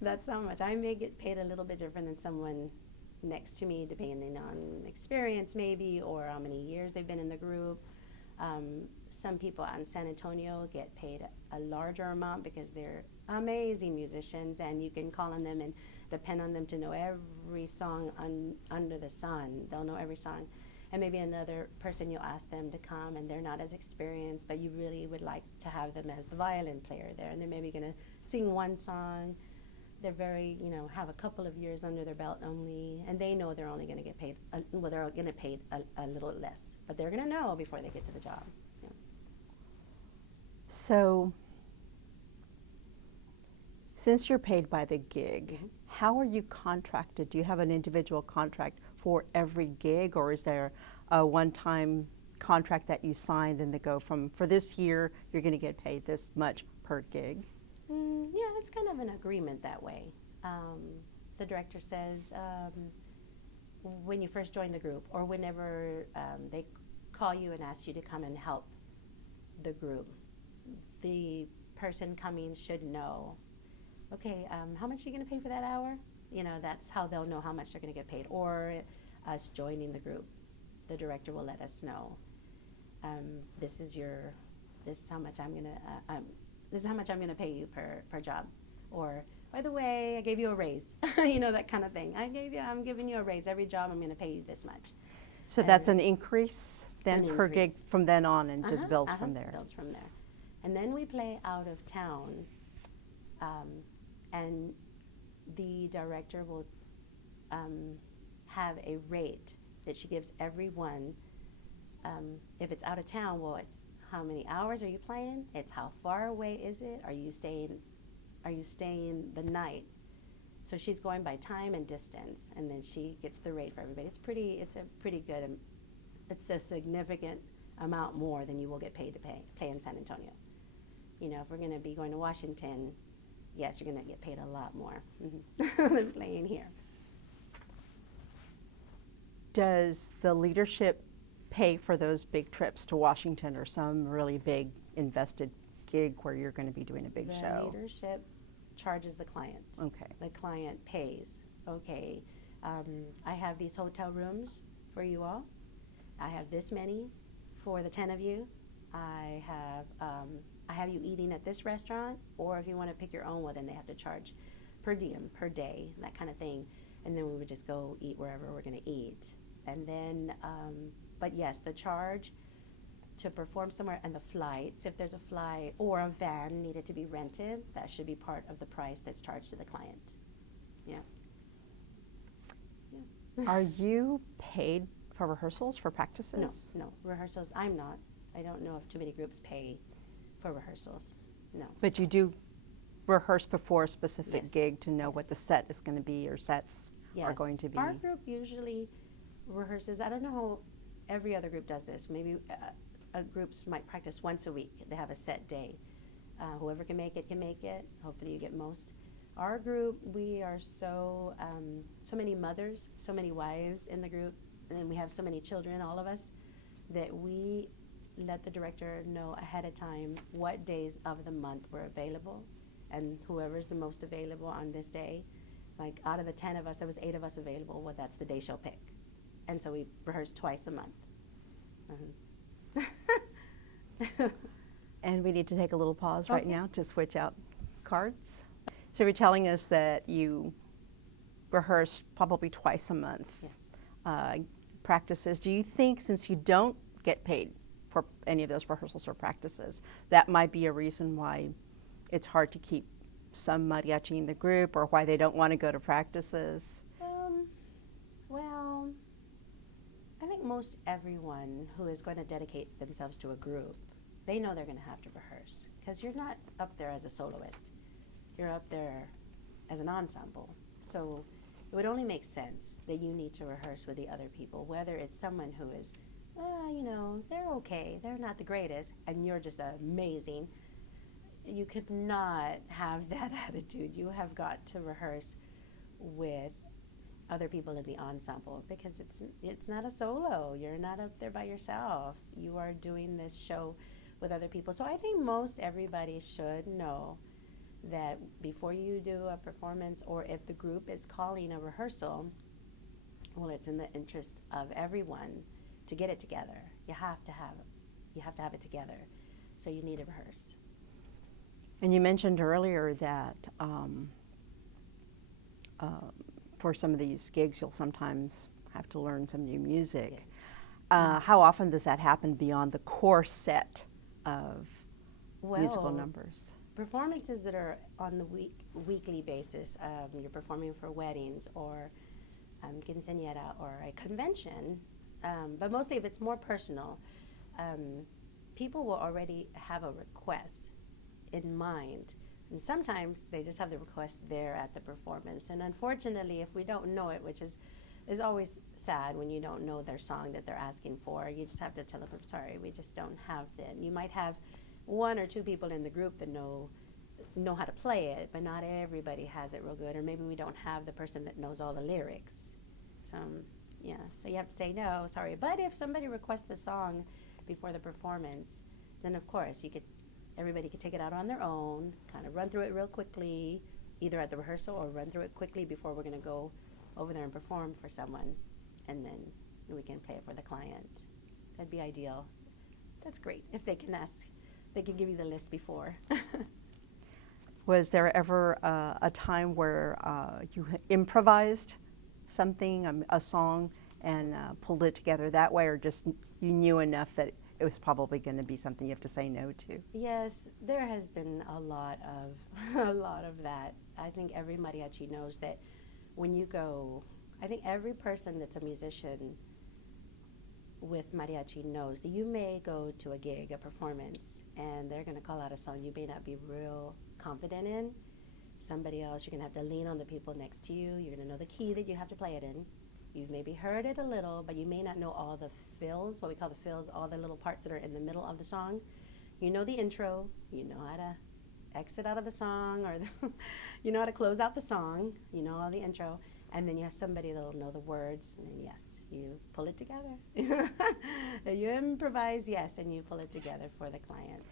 That's how much. I may get paid a little bit different than someone next to me, depending on experience maybe, or how many years they've been in the group. Some people out in San Antonio get paid a larger amount because they're amazing musicians, and you can call on them and depend on them to know every song under the sun. They'll know every song. And maybe another person, you'll ask them to come, and they're not as experienced, but you really would like to have them as the violin player there. And they're maybe going to sing one song. They're very, have a couple of years under their belt only, and they know they're only going to get paid, they're going to pay a little less. But they're going to know before they get to the job. Yeah. So, since you're paid by the gig, how are you contracted? Do you have an individual contract for every gig, or is there a one-time contract that you signed and they go for this year you're going to get paid this much per gig? Yeah, it's kind of an agreement that way. The director says when you first join the group, or whenever they call you and ask you to come and help the group, the person coming should know okay, how much are you going to pay for that hour? You know, that's how they'll know how much they're going to get paid. Or us joining the group, the director will let us know, this is how much I'm going to, this is how much I'm going to pay you per job. Or, by the way, I gave you a raise, you know, that kind of thing. I'm giving you a raise. Every job, I'm going to pay you this much. So that's an increase then per gig from then on, and just builds from there. Builds from there. And then we play out of town, and the director will have a rate that she gives everyone. If it's out of town, well, it's how many hours are you playing? It's how far away is it? Are you staying the night? So she's going by time and distance, and then she gets the rate for everybody. It's a pretty good, it's a significant amount more than you will get paid to play in San Antonio. You know, if we're going to be going to Washington, yes, you're going to get paid a lot more than playing here. Does the leadership pay for those big trips to Washington or some really big invested gig where you're going to be doing a big show? The leadership charges the client. Okay. The client pays. Okay, I have these hotel rooms for you all. I have this many for the 10 of you. I have you eating at this restaurant, or if you want to pick your own, well, then they have to charge per diem, per day, that kind of thing. And then we would just go eat wherever we're going to eat. And then, but yes, the charge to perform somewhere and the flights, if there's a flight or a van needed to be rented, that should be part of the price that's charged to the client. Yeah. Are you paid for rehearsals, for practices? No, rehearsals, I'm not. I don't know if too many groups pay for rehearsals, no. But you do rehearse before a specific gig to know what the set is going to be, or sets are going to be? Our group usually rehearses, I don't know how every other group does this, maybe groups might practice once a week. They have a set day. Whoever can make it, hopefully you get most. Our group, we are so many mothers, so many wives in the group, and we have so many children, all of us, that we let the director know ahead of time what days of the month were available, and whoever's the most available on this day, like out of the 10 of us, there was 8 of us available, well, that's the day she'll pick. And so we rehearse twice a month. And we need to take a little pause right now to switch out cards. So you're telling us that you rehearse probably twice a month. Yes. Practices. Do you think, since you don't get paid for any of those rehearsals or practices, that might be a reason why it's hard to keep some mariachi in the group, or why they don't want to go to practices? Well, I think most everyone who is going to dedicate themselves to a group, they know they're going to have to rehearse, because you're not up there as a soloist. You're up there as an ensemble. So it would only make sense that you need to rehearse with the other people, whether it's someone who is, they're okay, they're not the greatest, and you're just amazing. You could not have that attitude. You have got to rehearse with other people in the ensemble, because it's not a solo. You're not up there by yourself. You are doing this show with other people. So I think most everybody should know that before you do a performance, or if the group is calling a rehearsal, well, it's in the interest of everyone to get it together. You have to have it together. So you need to rehearse. And you mentioned earlier that for some of these gigs, you'll sometimes have to learn some new music. Yes. How often does that happen beyond the core set of musical numbers? Performances that are on the weekly basis, you're performing for weddings or quinceañera or a convention, but mostly if it's more personal, people will already have a request in mind. And sometimes they just have the request there at the performance. And unfortunately, if we don't know it, which is always sad when you don't know their song that they're asking for, you just have to tell them, I'm sorry, we just don't have that. You might have 1 or 2 people in the group that know how to play it, but not everybody has it real good. Or maybe we don't have the person that knows all the lyrics. So you have to say, no, sorry. But if somebody requests the song before the performance, then of course everybody could take it out on their own, kind of run through it real quickly, either at the rehearsal or run through it quickly before we're going to go over there and perform for someone, and then we can play it for the client. That'd be ideal. That's great. If they can ask, they can give you the list before. Was there ever a time where you improvised something, a song, and pulled it together that way, or just you knew enough that it was probably going to be something you have to say no to? Yes, there has been a lot of that. I think every mariachi knows that when you go, I think every person that's a musician with mariachi knows that you may go to a gig, a performance, and they're going to call out a song you may not be real confident in. Somebody else, you're going to have to lean on the people next to you. You're going to know the key that you have to play it in. You've maybe heard it a little, but you may not know all the fills, what we call the fills, all the little parts that are in the middle of the song. You know the intro, you know how to exit out of the song, or you know how to close out the song, you know all the intro, and then you have somebody that'll know the words, and then yes, you pull it together. You improvise, yes, and you pull it together for the client.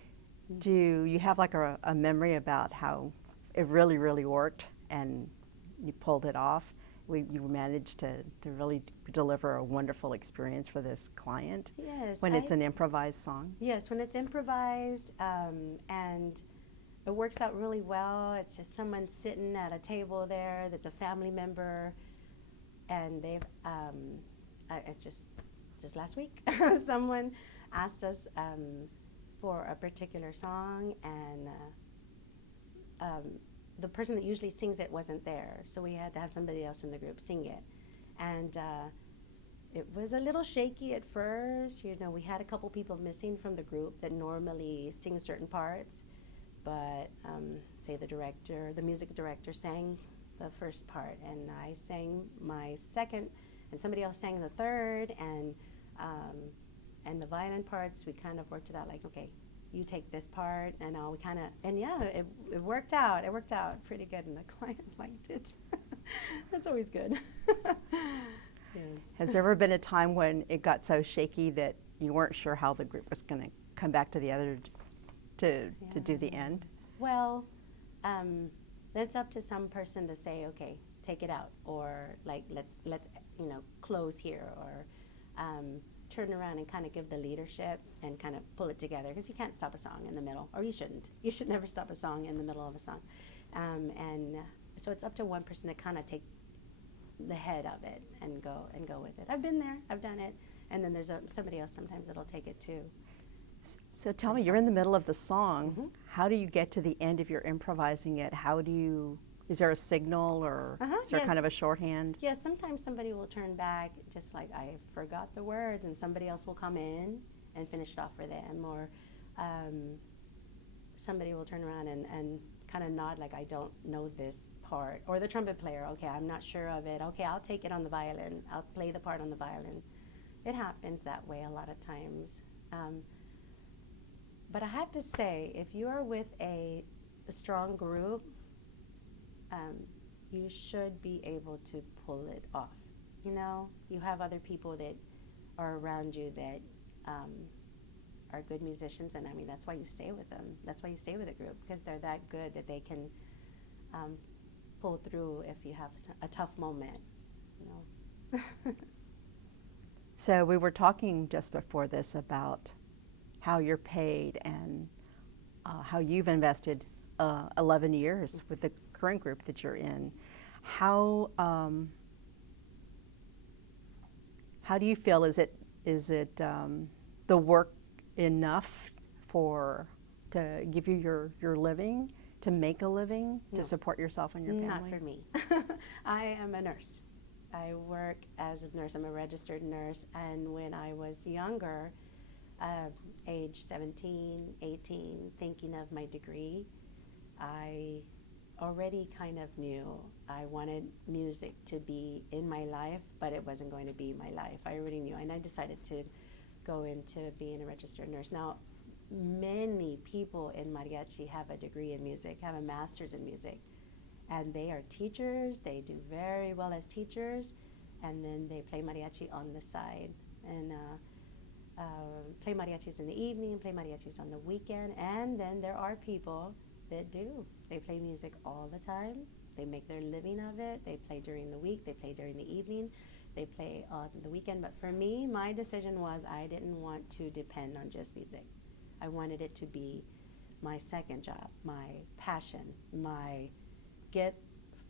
Do you have like a memory about how it really, really worked and you pulled it off? You managed to really deliver a wonderful experience for this client? Yes. When it's an improvised song? Yes, when it's improvised, and it works out really well. It's just someone sitting at a table there that's a family member, and they've, just last week, someone asked us for a particular song, and the person that usually sings it wasn't there, so we had to have somebody else from the group sing it. And it was a little shaky at first. You know, we had a couple people missing from the group that normally sing certain parts, but say the music director sang the first part, and I sang my second, and somebody else sang the third, and the violin parts, we kind of worked it out like, okay, you take this part, and we kind of, and yeah, it worked out. It worked out pretty good, and the client liked it. That's always good. Yes. Has there ever been a time when it got so shaky that you weren't sure how the group was going to come back to the other to do the end? Well, it's up to some person to say, okay, take it out, or like let's close here, or turn around and kind of give the leadership and kind of pull it together, because you can't stop a song in the middle, or you shouldn't. You should never stop a song in the middle of a song. And so it's up to one person to kind of take the head of it and go with it. I've been there, I've done it, and then there's somebody else sometimes that'll take it too. So tell me, you're in the middle of the song. Mm-hmm. How do you get to the end if you're improvising it? Is there a signal, or is there kind of a shorthand? Yes, sometimes somebody will turn back, just like I forgot the words, and somebody else will come in and finish it off for them, or somebody will turn around and kind of nod like, I don't know this part, or the trumpet player, okay, I'm not sure of it, okay, I'll take it on the violin, I'll play the part on the violin. It happens that way a lot of times. But I have to say, if you are with a strong group, you should be able to pull it off. You know, you have other people that are around you that are good musicians, and I mean, that's why you stay with them. That's why you stay with a group, because they're that good that they can pull through if you have a tough moment, you know. So we were talking just before this about how you're paid and how you've invested 11 years with the current group that you're in. How do you feel? Is it the work enough to give you your living, to make a living, No. to support yourself and your family? Not for me. I am a nurse. I work as a nurse. I'm a registered nurse, and when I was younger, age 17, 18, thinking of my degree, I already kind of knew I wanted music to be in my life, but it wasn't going to be my life. I already knew, and I decided to go into being a registered nurse. Now, many people in mariachi have a degree in music, have a master's in music, and they are teachers. They do very well as teachers, and then they play mariachi on the side, and play mariachis in the evening, play mariachis on the weekend, and then there are people that do. They play music all the time, They make their living of it. They play during the week. They play during the evening. They play on the weekend. But for me, my decision was I didn't want to depend on just music. I wanted it to be my second job, my passion, my get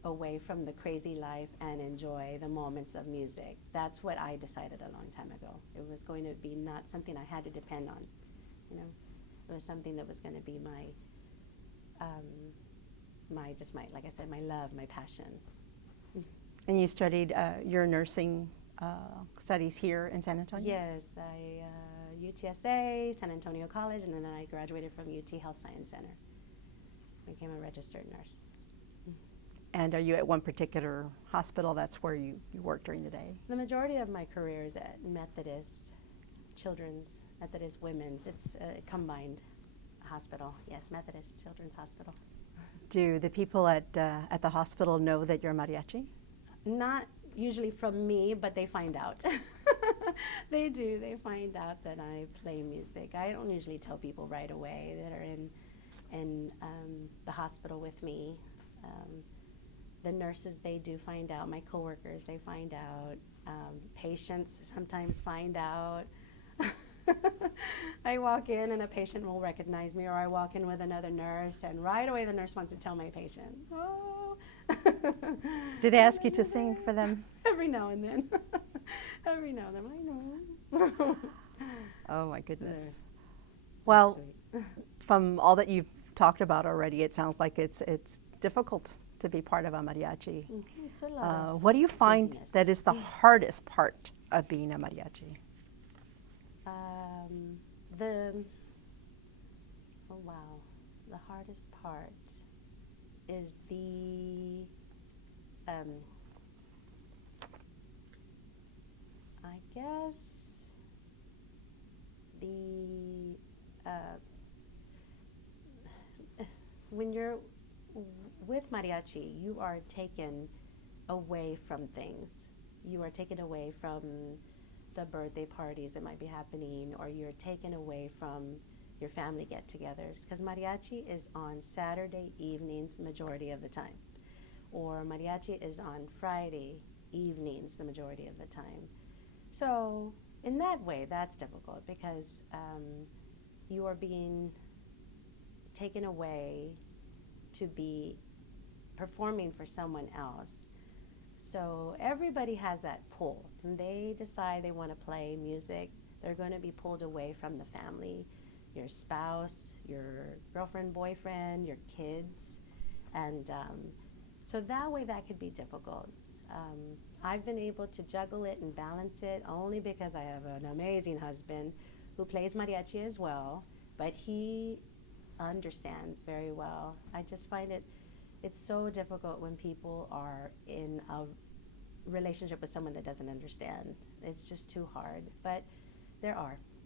away from the crazy life and enjoy the moments of music. That's what I decided a long time ago. It was going to be not something I had to depend on, you know. It was something that was going to be my like I said, my love, my passion. And you studied your nursing studies here in San Antonio? Yes, I UTSA, San Antonio College, and then I graduated from UT Health Science Center. Became a registered nurse. And are you at one particular hospital? That's where you work during the day? The majority of my career is at Methodist Children's, Methodist Women's. It's a combined hospital. Yes, Methodist Children's Hospital. Do the people at the hospital know that you're mariachi? Not usually from me, but they find out. They do. They find out that I play music. I don't usually tell people right away that are in the hospital with me. The nurses, they do find out. My coworkers, they find out. Patients sometimes find out. I walk in and a patient will recognize me, or I walk in with another nurse and right away the nurse wants to tell my patient, oh. Do they ask you to sing for them? Every now and then. Every now and then, I know. Oh my goodness. They're Well, sweet. from all that you've talked about already, it sounds like it's difficult to be part of a mariachi. It's a lot of What do you find busyness. that is the hardest part of being a mariachi? The hardest part is I guess when you're with mariachi, you are taken away from things. You are taken away from the birthday parties that might be happening, or you're taken away from your family get-togethers, because mariachi is on Saturday evenings majority of the time, or mariachi is on Friday evenings the majority of the time. So in that way, that's difficult, because you are being taken away to be performing for someone else. So everybody has that pull. When they decide they want to play music, they're going to be pulled away from the family, your spouse, your girlfriend, boyfriend, your kids. And so that way that could be difficult. I've been able to juggle it and balance it only because I have an amazing husband who plays mariachi as well, but he understands very well. I just find it's so difficult when people are in a relationship with someone that doesn't understand. It's just too hard. But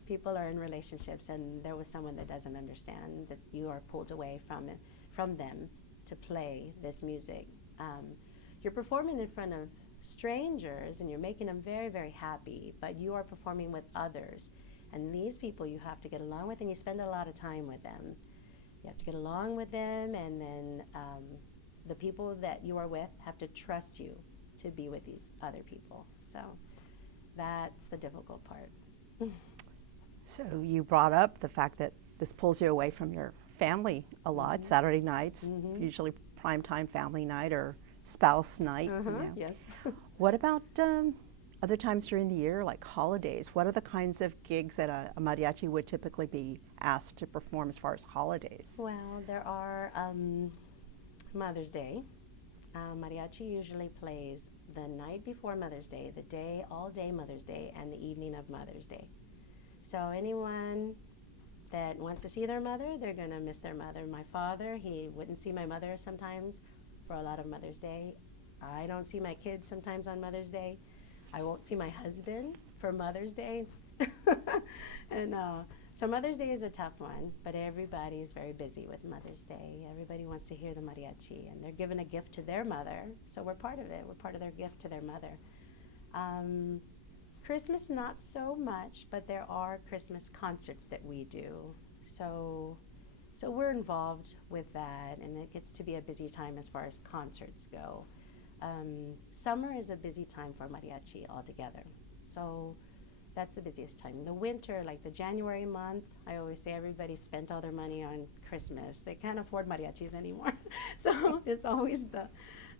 people are in relationships and there was someone that doesn't understand, that you are pulled away from them to play this music. You're performing in front of strangers and you're making them very, very happy, but you are performing with others. And these people you have to get along with, and you spend a lot of time with them. You have to get along with them, and then the people that you are with have to trust you to be with these other people. So that's the difficult part. So you brought up the fact that this pulls you away from your family a lot. Mm-hmm. Saturday nights, Mm-hmm. usually primetime family night or spouse night. Uh-huh. You know. Yes. What about other times during the year, like holidays? What are the kinds of gigs that a mariachi would typically be asked to perform as far as holidays? Well, there are Mother's Day. Mariachi usually plays the night before Mother's Day, the day, all day Mother's Day, and the evening of Mother's Day. So anyone that wants to see their mother, they're going to miss their mother. My father, he wouldn't see my mother sometimes for a lot of Mother's Day. I don't see my kids sometimes on Mother's Day. I won't see my husband for Mother's Day. And so Mother's Day is a tough one, but everybody is very busy with Mother's Day. Everybody wants to hear the mariachi, and they're giving a gift to their mother, so we're part of it. We're part of their gift to their mother. Christmas, not so much, but there are Christmas concerts that we do. So So we're involved with that, and it gets to be a busy time as far as concerts go. Summer is a busy time for mariachi altogether. So that's the busiest time. The winter, like the January month, I always say everybody spent all their money on Christmas. They can't afford mariachis anymore. So it's always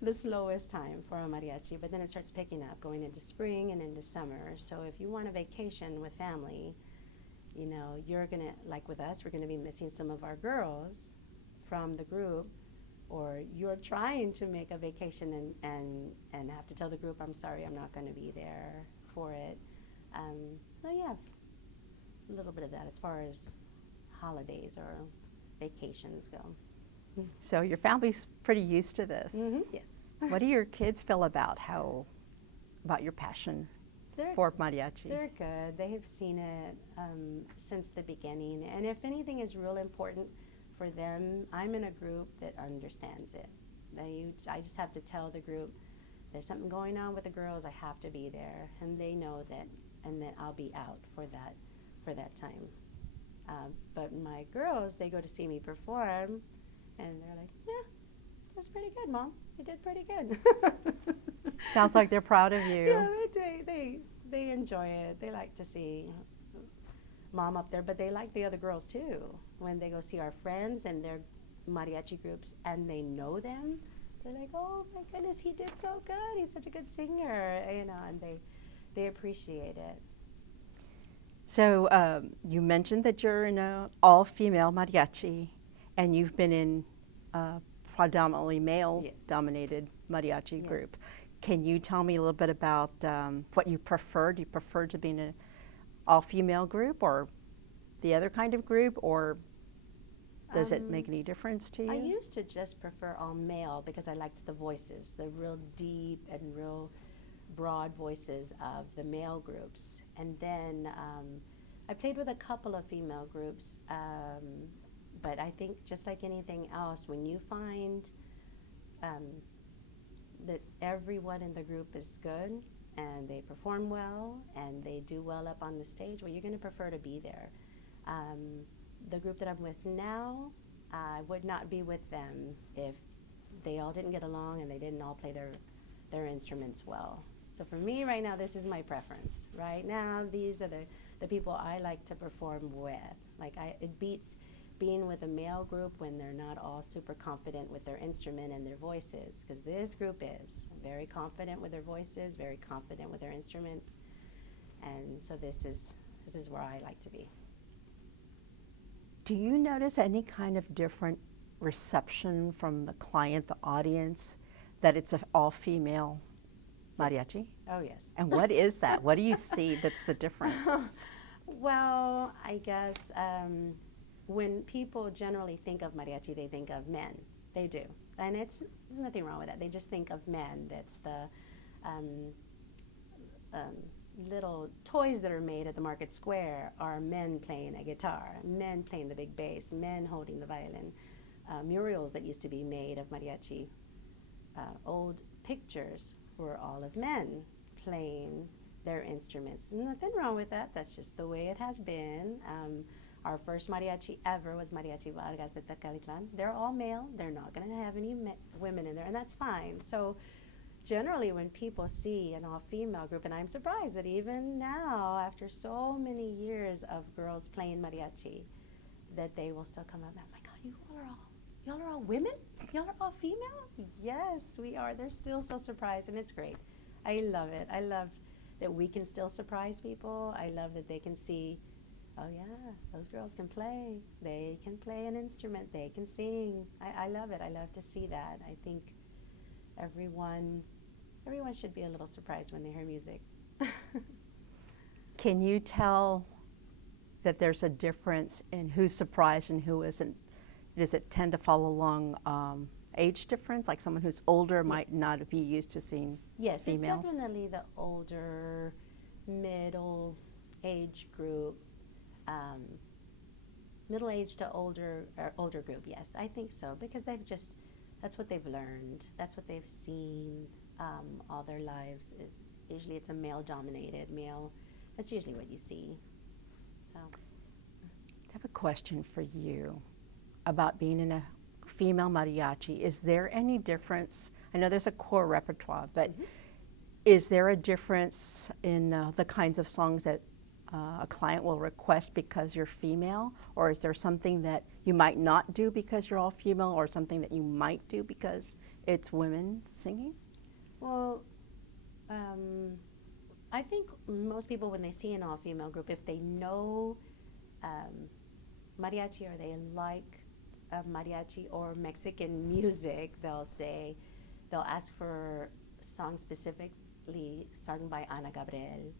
the slowest time for a mariachi. But then it starts picking up going into spring and into summer. So if you want a vacation with family, you know, you're going to, like with us, we're going to be missing some of our girls from the group, or you're trying to make a vacation and have to tell the group, I'm sorry, I'm not going to be there for it. So yeah, a little bit of that as far as holidays or vacations go. So your family's pretty used to this. Mm-hmm. Yes. What do your kids feel about your passion for mariachi? They're good. They have seen it since the beginning. And if anything is real important for them, I'm in a group that understands it. I just have to tell the group, there's something going on with the girls, I have to be there. And they know that, and that I'll be out for that time. But my girls, they go to see me perform, and they're like, yeah, that's pretty good, Mom. You did pretty good. Sounds like they're proud of you. Yeah, they enjoy it. They like to see Mom up there, but they like the other girls too. When they go see our friends and their mariachi groups and they know them, they're like, oh my goodness, he did so good. He's such a good singer, you know, and they appreciate it. So you mentioned that you're in an all-female mariachi, and you've been in a predominantly male-dominated mariachi group. Can you tell me a little bit about what you prefer? Do you prefer to be in an all-female group or the other kind of group, or does it make any difference to you? I used to just prefer all male because I liked the voices, the real deep and real broad voices of the male groups. And then I played with a couple of female groups, but I think just like anything else, when you find that everyone in the group is good and they perform well and they do well up on the stage, well, you're going to prefer to be there. The group that I'm with now, I would not be with them if they all didn't get along and they didn't all play their instruments well. So for me right now, this is my preference. Right now, these are the people I like to perform with. Like it beats being with a male group when they're not all super confident with their instrument and their voices, because this group is very confident with their voices, very confident with their instruments, and so this is where I like to be. Do you notice any kind of different reception from the client, the audience, that it's an all-female mariachi? Oh, yes. And what is that? What do you see that's the difference? Well, I guess when people generally think of mariachi, they think of men. They do. And there's nothing wrong with that. They just think of men. That's the little toys that are made at the market square are men playing a guitar, men playing the big bass, men holding the violin. Murals that used to be made of mariachi, old pictures were all of men playing their instruments. Nothing wrong with that. That's just the way it has been. Our first mariachi ever was Mariachi Vargas de Tecalitlan. They're all male. They're not going to have any women in there, and that's fine. So generally when people see an all-female group, and I'm surprised that even now, after so many years of girls playing mariachi, that they will still come up and, oh my God, y'all are all women? Y'all are all female? Yes, we are. They're still so surprised, and it's great. I love it. I love that we can still surprise people. I love that they can see, oh yeah, those girls can play. They can play an instrument. They can sing. I love it. I love to see that. I think everyone should be a little surprised when they hear music. Can you tell that there's a difference in who's surprised and who isn't? Does it tend to follow along age difference? Like someone who's older might not be used to seeing yes, females? It's definitely the older, middle age group, middle age to older group, yes, I think so, because that's what they've learned, that's what they've seen all their lives. Is usually it's a male-dominated male. That's usually what you see. So, I have a question for you. about being in a female mariachi? Is there any difference? I know there's a core repertoire, but is there a difference in the kinds of songs that a client will request because you're female? Or is there something that you might not do because you're all female, or something that you might do because it's women singing? Well, I think most people, when they see an all-female group, if they know mariachi, or they like mariachi or Mexican music, they'll ask for songs specifically sung by Ana Gabriel,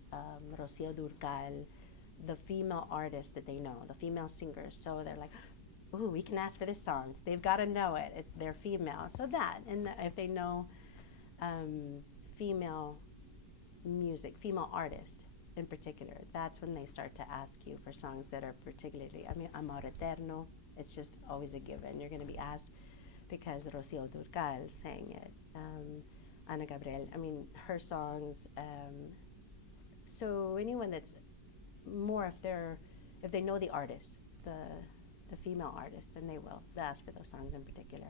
Rocío Dúrcal, the female artists that they know, the female singers. So they're like, ooh, we can ask for this song. They've got to know it. They're female. So that, and if they know female music, female artists in particular, that's when they start to ask you for songs that are particularly, I mean, Amor Eterno, it's just always a given. You're going to be asked because Rocío Dúrcal sang it. Ana Gabriel, I mean, her songs. So anyone that's more, if they know the artist, the female artist, then they'll ask for those songs in particular.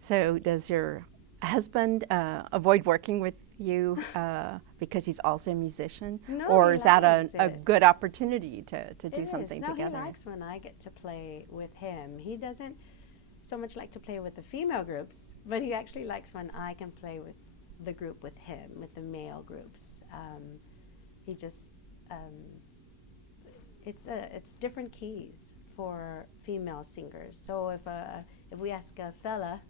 So does your husband avoid working with you because he's also a musician? No, or he is that likes a it. good opportunity to do It something is. No, together? He likes when I get to play with him. He doesn't so much like to play with the female groups, but he actually likes when I can play with the group with him, with the male groups. He just, it's different keys for female singers. So if we ask a fella,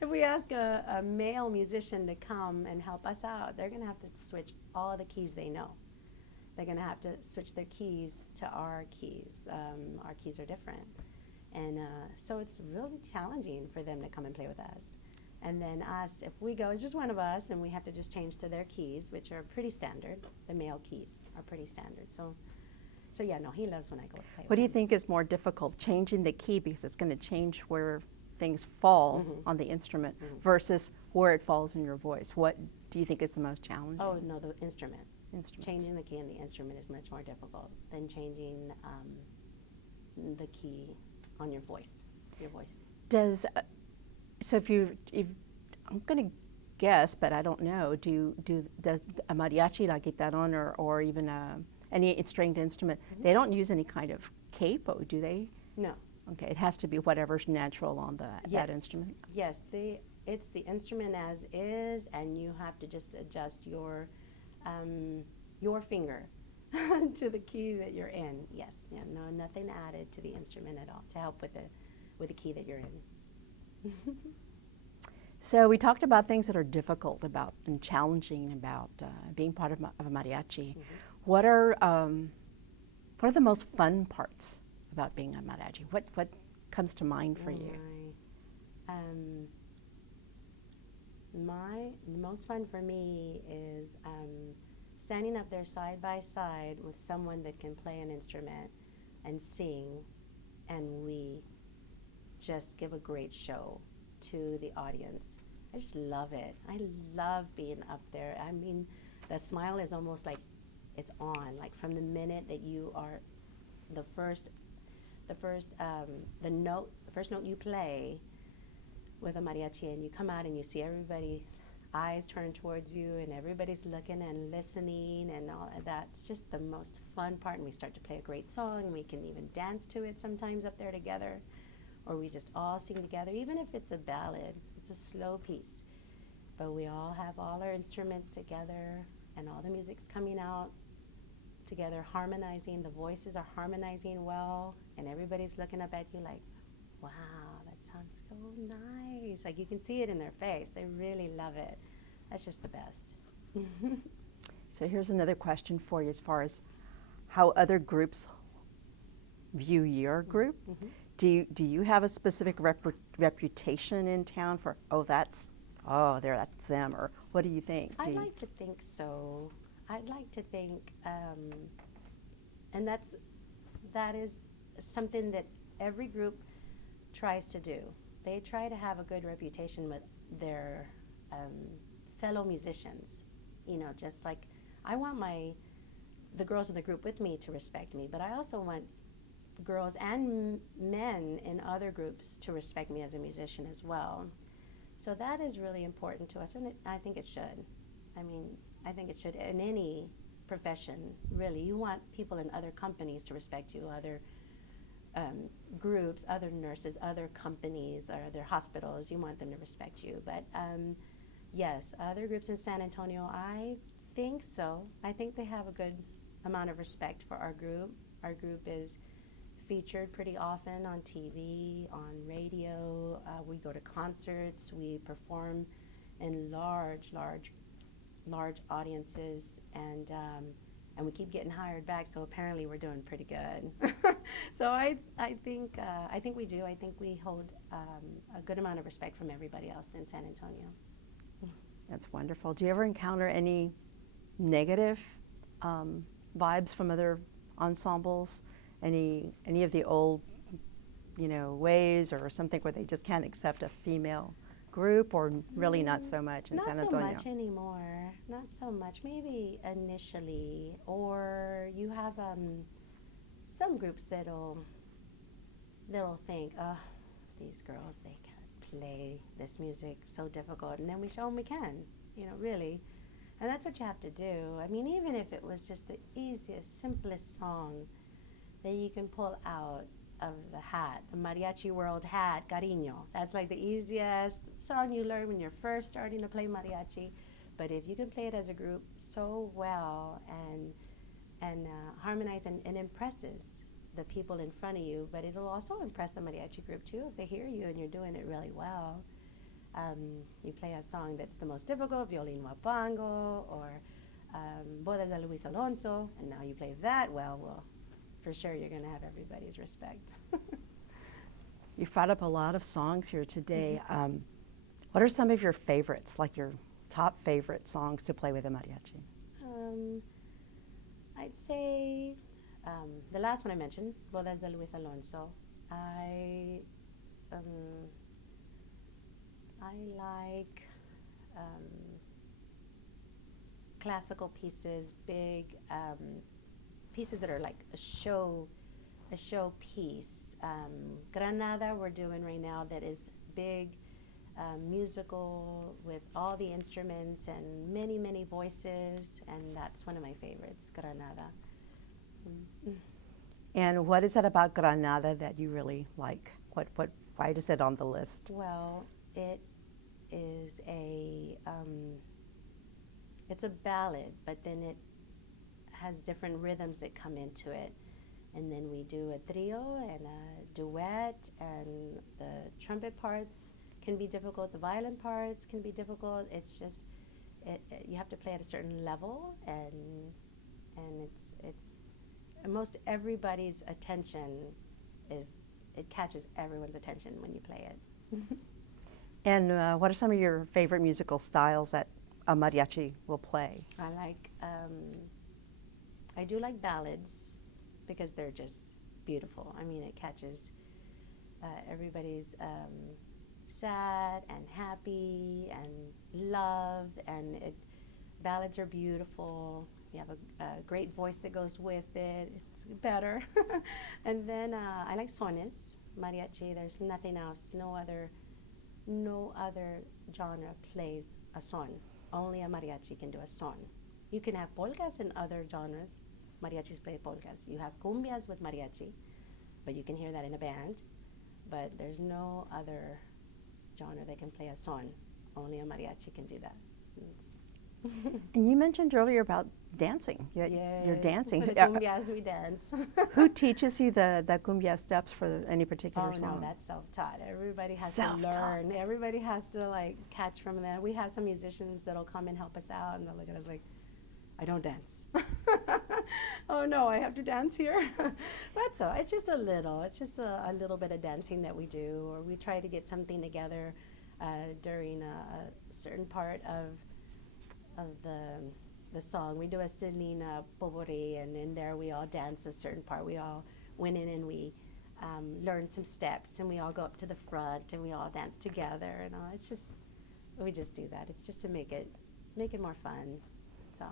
if we ask a male musician to come and help us out, they're going to have to switch all the keys they know. They're going to have to switch their keys to our keys. Our keys are different. And so it's really challenging for them to come and play with us. And then us, if we go, it's just one of us, and we have to just change to their keys, which are pretty standard. The male keys are pretty standard. So yeah, no, he loves when I go play with him. What do you think is more difficult, changing the key because it's going to change where things fall on the instrument versus where it falls in your voice? What do you think is the most challenging? Oh, no, the instrument. Changing the key in the instrument is much more difficult than changing the key on your voice. Does so if I'm going to guess, but I don't know. Does a mariachi, la guitarra, or even any stringed instrument, they don't use any kind of capo, do they? No. Okay, it has to be whatever's natural on that instrument. Yes, it's the instrument as is, and you have to just adjust your finger to the key that you're in. Yes, yeah, no, nothing added to the instrument at all to help with the key that you're in. So we talked about things that are difficult about and challenging about being part of a mariachi. What are the most fun parts about being a mariachi? What comes to mind for you? The most fun for me is standing up there side by side with someone that can play an instrument and sing, and we just give a great show to the audience. I just love it. I love being up there. I mean, the smile is almost like it's on, like from the minute that you are the first note you play with a mariachi, and you come out and you see everybody's eyes turned towards you, and everybody's looking and listening, and all that's just the most fun part. And we start to play a great song, and we can even dance to it sometimes up there together, or we just all sing together, even if it's a ballad. It's a slow piece, but we all have all our instruments together, and all the music's coming out together, harmonizing. The voices are harmonizing well, and everybody's looking up at you like, wow, that sounds so nice. Like, you can see it in their face. They really love it. That's just the best. So here's another question for you as far as how other groups view your group. Do you have a specific reputation in town for, that's them, or what do you think? I'd like to think so. I'd like to think, and that is something that every group tries to do. They try to have a good reputation with their fellow musicians. You know, just like I want the girls in the group with me to respect me, but I also want girls and men in other groups to respect me as a musician as well. So that is really important to us, and I think it should. I mean, I think it should in any profession, really. You want people in other companies to respect you, other groups, other nurses, other companies, or other hospitals. You want them to respect you. But yes, other groups in San Antonio, I think so. I think they have a good amount of respect for our group. Our group is featured pretty often on TV, on radio. We go to concerts. We perform in large audiences, and we keep getting hired back. So apparently, we're doing pretty good. So I think we do. I think we hold a good amount of respect from everybody else in San Antonio. That's wonderful. Do you ever encounter any negative vibes from other ensembles? Any of the old, ways or something where they just can't accept a female group, or really not so much in San Antonio? Not so much anymore. Not so much. Maybe initially, or you have some groups that'll think, oh, these girls, they can't play this music, so difficult, and then we show them we can, really. And that's what you have to do. I mean, even if it was just the easiest, simplest song that you can pull out of the hat, the Mariachi World hat, Cariño. That's like the easiest song you learn when you're first starting to play mariachi. But if you can play it as a group so well and harmonize and impresses the people in front of you, but it'll also impress the mariachi group too if they hear you and you're doing it really well. You play a song that's the most difficult, Violín Huapango, or Bodas de Luis Alonso, and now you play that well, for sure you're going to have everybody's respect. You've brought up a lot of songs here today. What are some of your favorites, like your top favorite songs to play with a mariachi? I'd say the last one I mentioned, Bodas de Luis Alonso. I like classical pieces, big pieces that are like a show piece. Granada we're doing right now, that is big, musical with all the instruments and many voices, and that's one of my favorites, Granada. And what is it about Granada that you really like? Why is it on the list? Well, it is it's a ballad, but then it has different rhythms that come into it. And then we do a trio and a duet, and the trumpet parts can be difficult, the violin parts can be difficult. It's just, you have to play at a certain level, and it's most everybody's attention it catches everyone's attention when you play it. And what are some of your favorite musical styles that a mariachi will play? I do like ballads because they're just beautiful. I mean, it catches everybody's sad and happy and love, and ballads are beautiful. You have a great voice that goes with it. It's better. And then I like sones, mariachi. There's nothing else. No other genre plays a son. Only a mariachi can do a son. You can have polkas in other genres. Mariachis play polkas. You have cumbias with mariachi, but you can hear that in a band. But there's no other genre that can play a son. Only a mariachi can do that. And you mentioned earlier about dancing. Yes, you're dancing. For the cumbias, we dance. Who teaches you the cumbia steps for any particular song? No, that's self-taught. Everybody has Self-taught. to learn. Everybody has to catch from that. We have some musicians that'll come and help us out, and they'll look at us like, I don't dance. Oh no, I have to dance here. But so it's just a little bit of dancing that we do, or we try to get something together during a certain part of the song. We do a Selena Povore, and in there we all dance a certain part. We all went in and we learned some steps, and we all go up to the front and we all dance together, and we just do that. It's just to make it more fun. So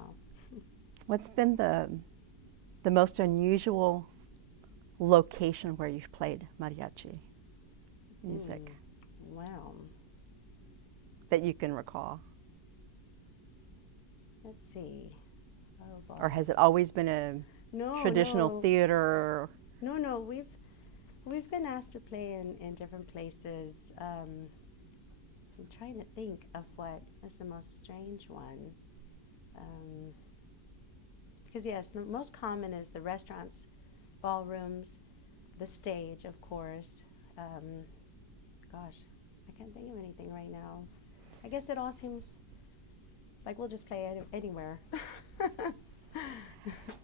what's been the most unusual location where you've played mariachi music Wow. that you can recall? Let's see. Oh, boy. Or has it always been a traditional theater? No. We've been asked to play in different places. I'm trying to think of what is the most strange one. Because yes, the most common is the restaurants, ballrooms, the stage, of course. Gosh, I can't think of anything right now. I guess it all seems like we'll just play anywhere.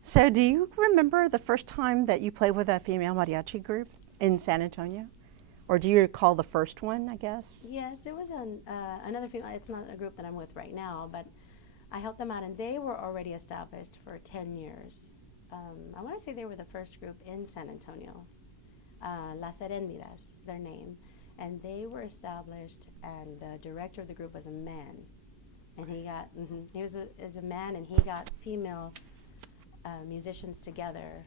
So do you remember the first time that you played with a female mariachi group in San Antonio? Or do you recall the first one, I guess? Yes, it was another female. It's not a group that I'm with right now, but I helped them out, and they were already established for 10 years. I want to say they were the first group in San Antonio. Las Herendidas is their name. And they were established, and the director of the group was a man. And he was a man, and he got female musicians together.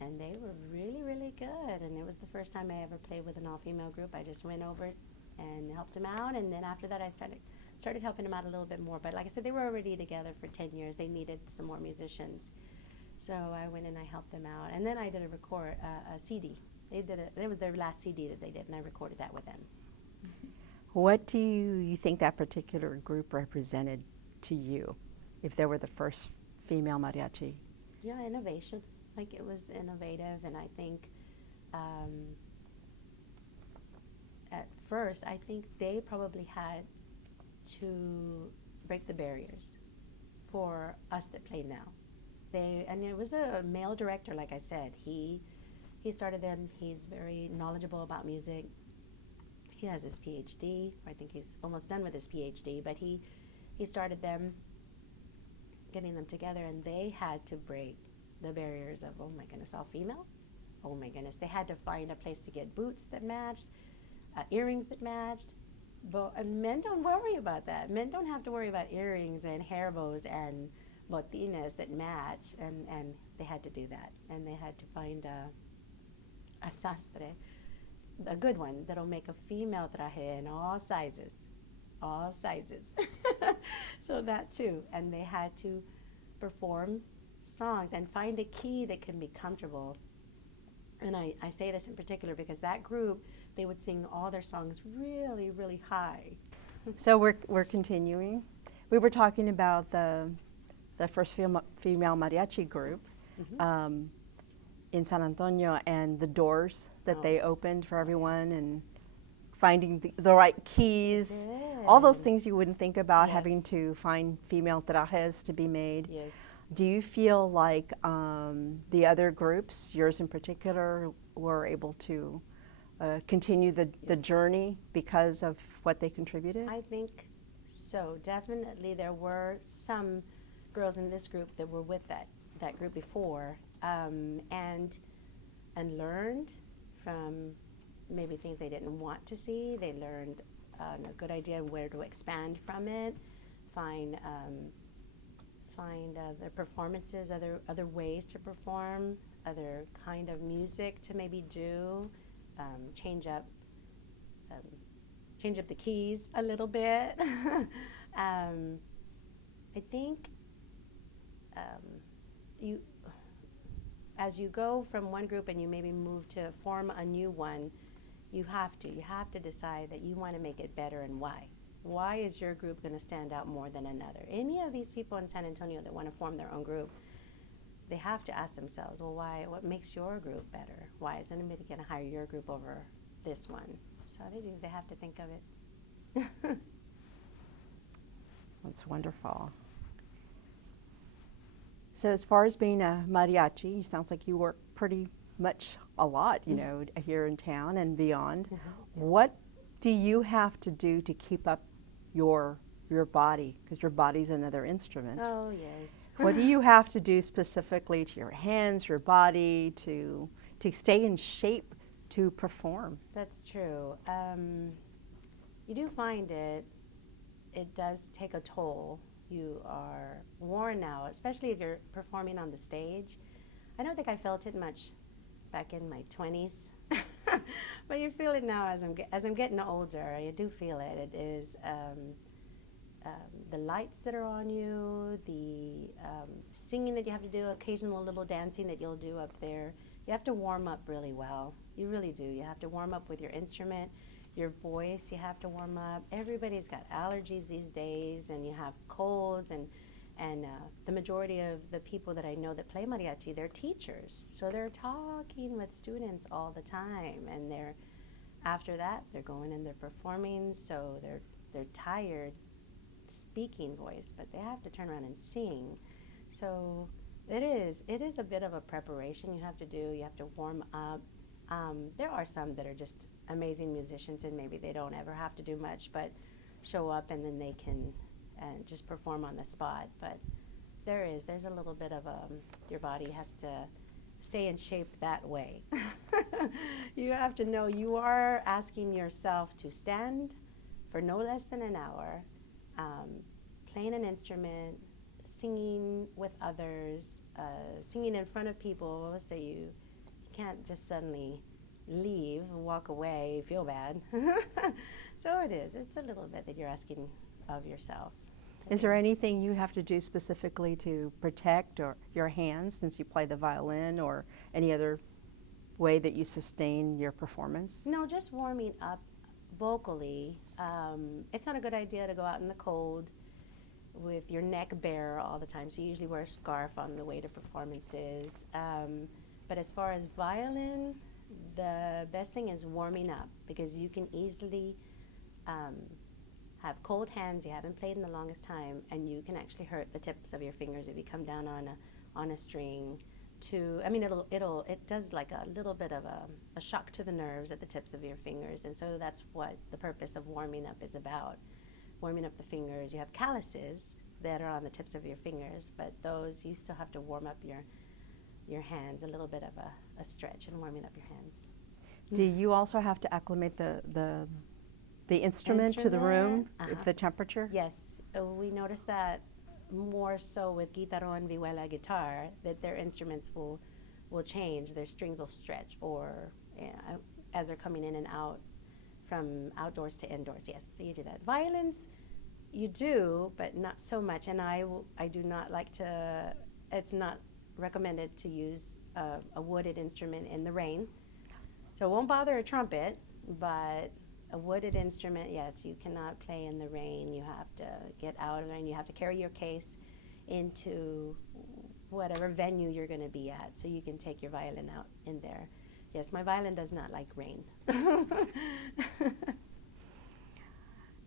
And they were really, really good. And it was the first time I ever played with an all-female group. I just went over and helped them out. And then after that, I started helping them out a little bit more. But like I said, they were already together for 10 years. They needed some more musicians. So I went and I helped them out. And then I did a CD. It was their last CD that they did, and I recorded that with them. What do you think that particular group represented to you, if they were the first female mariachi? Yeah, innovation. Like, it was innovative, and I think at first, I think they probably had to break the barriers for us that play now. And it was a male director, like I said. He started them. He's very knowledgeable about music. He has his PhD. I think he's almost done with his PhD, but he started them, getting them together, and they had to break the barriers of, oh my goodness, all female? Oh my goodness. They had to find a place to get boots that matched, earrings that matched. And men don't worry about that. Men don't have to worry about earrings and hair bows and botines that match, and they had to do that. And they had to find a sastre, a good one that'll make a female traje in all sizes. So that too. And they had to perform songs and find a key that can be comfortable. And I say this in particular because that group, they would sing all their songs really, really high. So we're continuing. We were talking about the first female mariachi group in San Antonio, and the doors that they opened for everyone, and finding the right keys, all those things you wouldn't think about, having to find female trajes to be made. Yes. Do you feel like the other groups, yours in particular, were able to continue the journey because of what they contributed? I think so. Definitely there were some girls in this group that were with that group before, and learned from maybe things they didn't want to see. They learned a good idea of where to expand from it, find other performances, other ways to perform, other kind of music to maybe do, change up the keys a little bit. I think as you go from one group and you maybe move to form a new one, you have to decide that you want to make it better, and why. Why is your group going to stand out more than another? Any of these people in San Antonio that want to form their own group, they have to ask themselves, well, what makes your group better? Why is anybody going to hire your group over this one? So they have to think of it. That's wonderful. So as far as being a mariachi, it sounds like you work pretty much a lot, here in town and beyond. What do you have to do to keep up your body? Because your body's another instrument. Oh, yes. What do you have to do specifically to your hands, your body, to stay in shape to perform? That's true. You do find it does take a toll. You are worn out, especially if you're performing on the stage. I don't think I felt it much back in my 20s, but you feel it now as I'm getting older. I do feel it. It is the lights that are on you, the singing that you have to do, occasional little dancing that you'll do up there. You have to warm up really well. You really do. You have to warm up with your instrument, your voice. You have to warm up. Everybody's got allergies these days, and you have colds, and the majority of the people that I know that play mariachi, they're teachers. So they're talking with students all the time, and after that, they're going and they're performing, so they're tired speaking voice, but they have to turn around and sing. So it is a bit of a preparation you have to do. You have to warm up. There are some that are just amazing musicians, and maybe they don't ever have to do much but show up, and then they can just perform on the spot. But there's a little bit of your body has to stay in shape that way. You have to know you are asking yourself to stand for no less than an hour, playing an instrument, singing with others, singing in front of people, so you can't just suddenly leave, walk away, feel bad. So it's a little bit that you're asking of yourself. Is there anything you have to do specifically to protect your hands since you play the violin, or any other way that you sustain your performance? No, just warming up vocally. It's not a good idea to go out in the cold with your neck bare all the time, so you usually wear a scarf on the way to performances. But as far as violin, the best thing is warming up, because you can easily have cold hands, you haven't played in the longest time, and you can actually hurt the tips of your fingers if you come down on a string. It does like a little bit of a shock to the nerves at the tips of your fingers, and so that's what the purpose of warming up is about. Warming up the fingers. You have calluses that are on the tips of your fingers, but those, you still have to warm up your hands, a little bit of a stretch and warming up your hands. Do you also have to acclimate the instrument to the room, the temperature? Yes. We noticed that more so with guitarrón, vihuela, guitar, that their instruments will change, their strings will stretch, or as they're coming in and out from outdoors to indoors. Yes, so you do that. Violins, you do, but not so much, and I do not like to, it's not recommended to use a wooded instrument in the rain. So it won't bother a trumpet, but a wooded instrument, yes, you cannot play in the rain. You have to get out of the rain. You have to carry your case into whatever venue you're going to be at, so you can take your violin out in there. Yes, my violin does not like rain.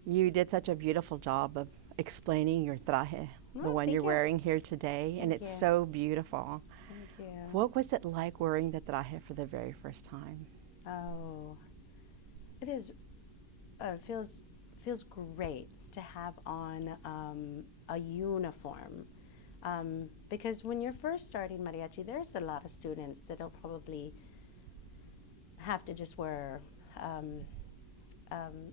You did such a beautiful job of explaining your traje, the one thank you're you. wearing here today, and it's you. so beautiful. Thank you. What was it like wearing the traje for the very first time? Oh, it is. Feels great to have on a uniform, because when you're first starting mariachi, there's a lot of students that'll probably have to just wear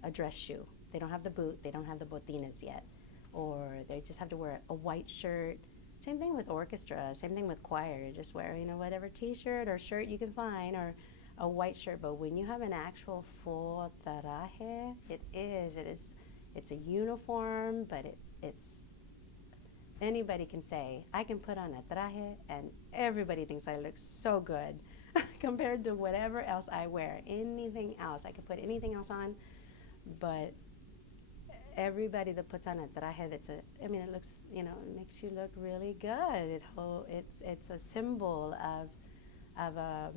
a dress shoe. They don't have the boot, they don't have the botines yet, or they just have to wear a white shirt. Same thing with orchestra, same thing with choir. You just wear, whatever t-shirt or shirt you can find, or a white shirt. But when you have an actual full traje, it's a uniform, but it's anybody can say, I can put on a traje, and everybody thinks I look so good compared to whatever else I wear. Anything else, I could put anything else on, but everybody that puts on a traje, it looks, it makes you look really good. It's a symbol of a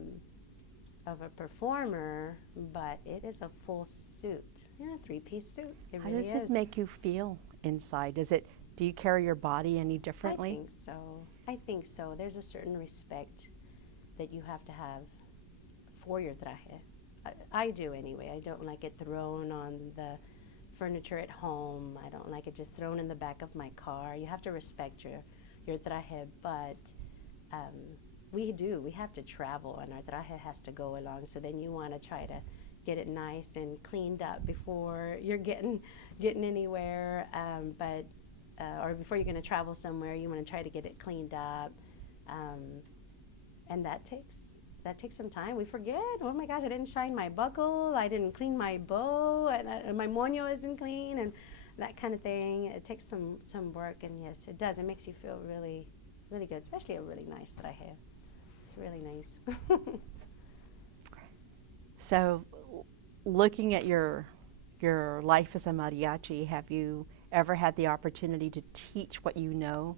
performer, but it is a full suit, three-piece suit. It How really does it is. make you feel inside? Do you carry your body any differently? I think so. There's a certain respect that you have to have for your traje. I do anyway. I don't like it thrown on the furniture at home. I don't like it just thrown in the back of my car. You have to respect your traje, but we have to travel, and our traje has to go along, so then you want to try to get it nice and cleaned up before you're getting anywhere, or before you're going to travel somewhere, you want to try to get it cleaned up. and that takes some time. We forget. Oh my gosh, I didn't shine my buckle. I didn't clean my bow, and my moño isn't clean, and that kind of thing. It takes some work, and yes, it does. It makes you feel really, really good, especially a really nice traje. It's really nice. So, looking at your life as a mariachi, have you ever had the opportunity to teach what you know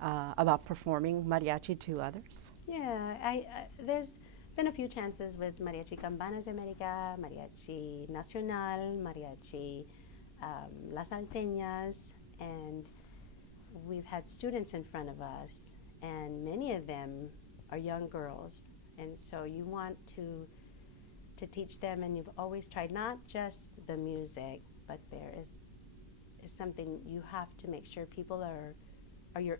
about performing mariachi to others? Yeah, there's been a few chances with Mariachi Campanas de América, Mariachi Nacional, Mariachi Las Alteñas, and we've had students in front of us, and many of them are young girls, and so you want to teach them, and you've always tried not just the music, but there is something you have to make sure people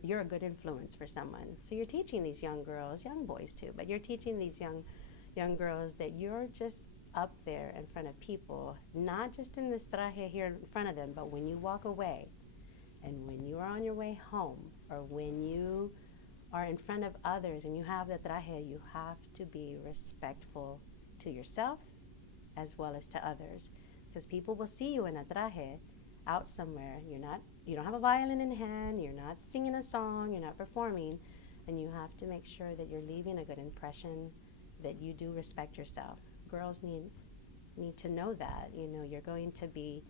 you're a good influence for someone. So you're teaching these young girls, young boys too, but you're teaching these young girls that you're just up there in front of people, not just in this traje here in front of them, but when you walk away, and when you are on your way home, or when you are in front of others and you have the traje, you have to be respectful to yourself as well as to others, because people will see you in a traje out somewhere. You don't have a violin in hand, you're not singing a song, you're not performing, and you have to make sure that you're leaving a good impression, that you do respect yourself. Girls need to know that. You're going to be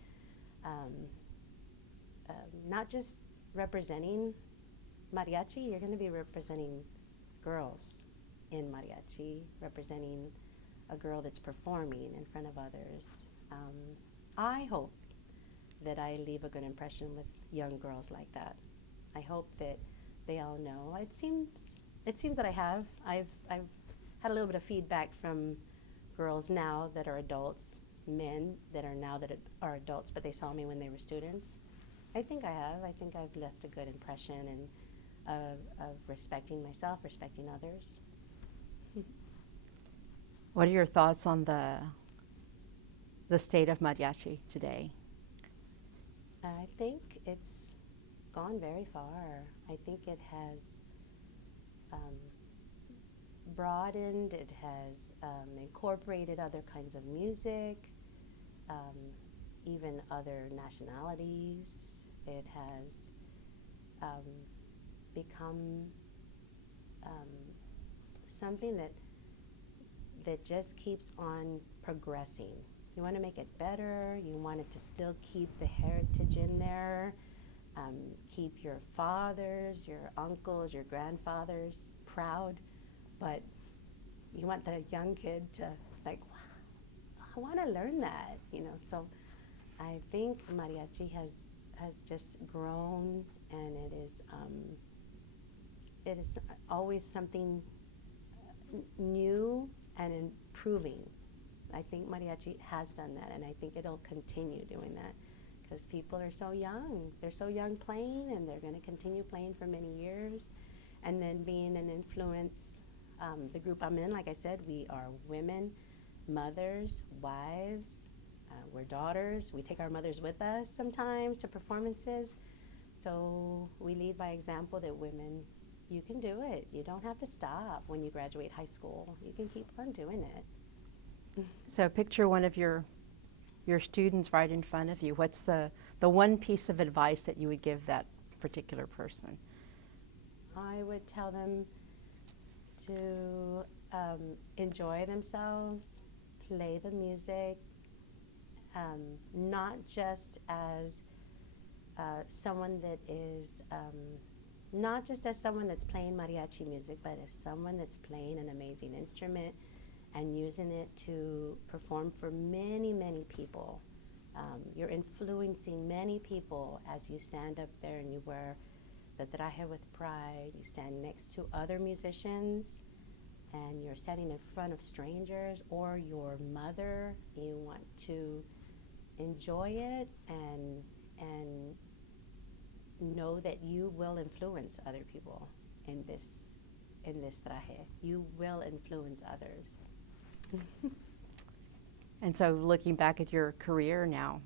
not just representing mariachi, you're going to be representing girls in mariachi, representing a girl that's performing in front of others. I hope that I leave a good impression with young girls like that. I hope that they all know. It seems that I have. I've had a little bit of feedback from girls now that are adults, men that are adults, but they saw me when they were students. I think I have. I think I've left a good impression of respecting myself, respecting others. What are your thoughts on the state of mariachi today? I think it's gone very far. I think it has broadened, it has incorporated other kinds of music, even other nationalities. It has become something that just keeps on progressing. You want to make it better. You want it to still keep the heritage in there, keep your fathers, your uncles, your grandfathers proud, but you want the young kid to like, wow, I want to learn that, So I think mariachi has just grown, and it is always something new and improving. I think mariachi has done that, and I think it'll continue doing that, because people are so young. They're so young playing, and they're going to continue playing for many years. And then being an influence, the group I'm in, like I said, we are women, mothers, wives, we're daughters. We take our mothers with us sometimes to performances. So we lead by example that women, you can do it. You don't have to stop when you graduate high school. You can keep on doing it. So picture one of your students right in front of you. What's the one piece of advice that you would give that particular person? I would tell them to enjoy themselves, play the music, not just as someone that is, not just as someone that's playing mariachi music, but as someone that's playing an amazing instrument and using it to perform for many, many people. You're influencing many people as you stand up there and you wear the traje with pride. You stand next to other musicians, and you're standing in front of strangers or your mother. You want to enjoy it and know that you will influence other people in this traje. You will influence others. And so looking back at your career now,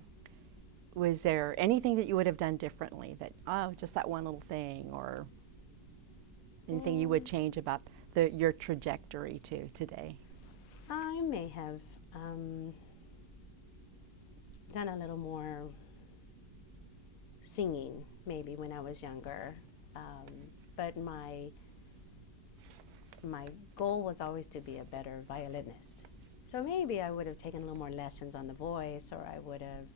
was there anything that you would have done differently, that, just that one little thing, or anything you would change about your trajectory to today? I may have done a little more singing maybe when I was younger, but my goal was always to be a better violinist. So maybe I would have taken a little more lessons on the voice, or I would have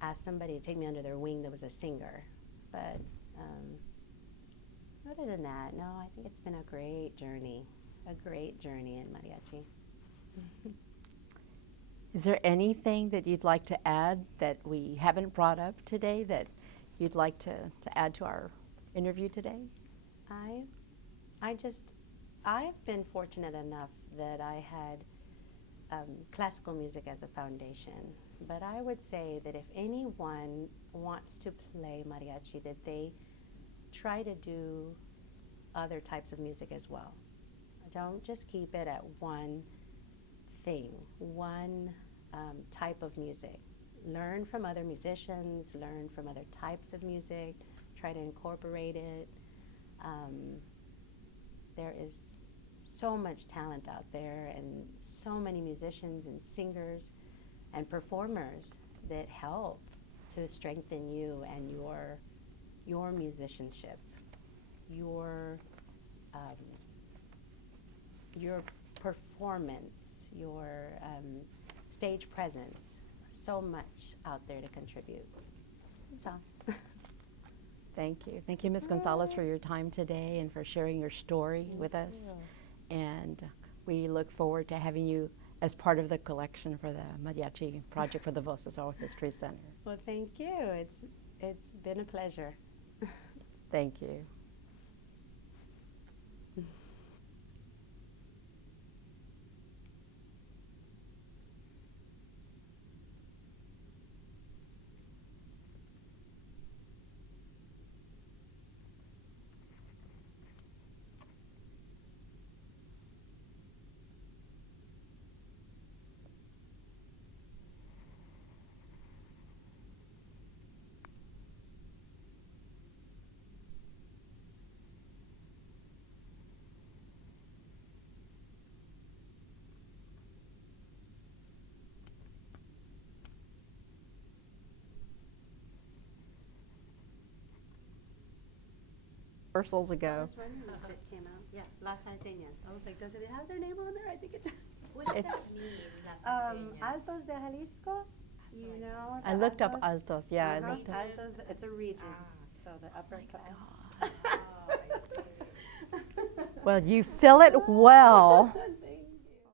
asked somebody to take me under their wing that was a singer. But other than that, no, I think it's been a great journey in mariachi. Is there anything that you'd like to add that we haven't brought up today that you'd like to add to our interview today? I've been fortunate enough that I had classical music as a foundation, but I would say that if anyone wants to play mariachi, that they try to do other types of music as well. Don't just keep it at one thing, one type of music. Learn from other musicians, learn from other types of music, try to incorporate it. There is so much talent out there, and so many musicians and singers and performers that help to strengthen you and your musicianship, your performance, your stage presence. So much out there to contribute. That's all. Thank you. Thank you, Ms. Gonzalez, for your time today and for sharing your story with us. And we look forward to having you as part of the collection for the Mariachi project for the Voces Oral History Center. Well, thank you. It's been a pleasure. Thank you. Rehearsals ago. I was wondering if it came out. Yeah, Las Salteñas. I was like, does it have their name on there? I think it does. What does that mean, Las Salteñas? Altos de Jalisco. You know. I looked up Altos. Yeah, I Uh-huh. looked up. Altos. It's a region. So the upper class. Well, you fill it well.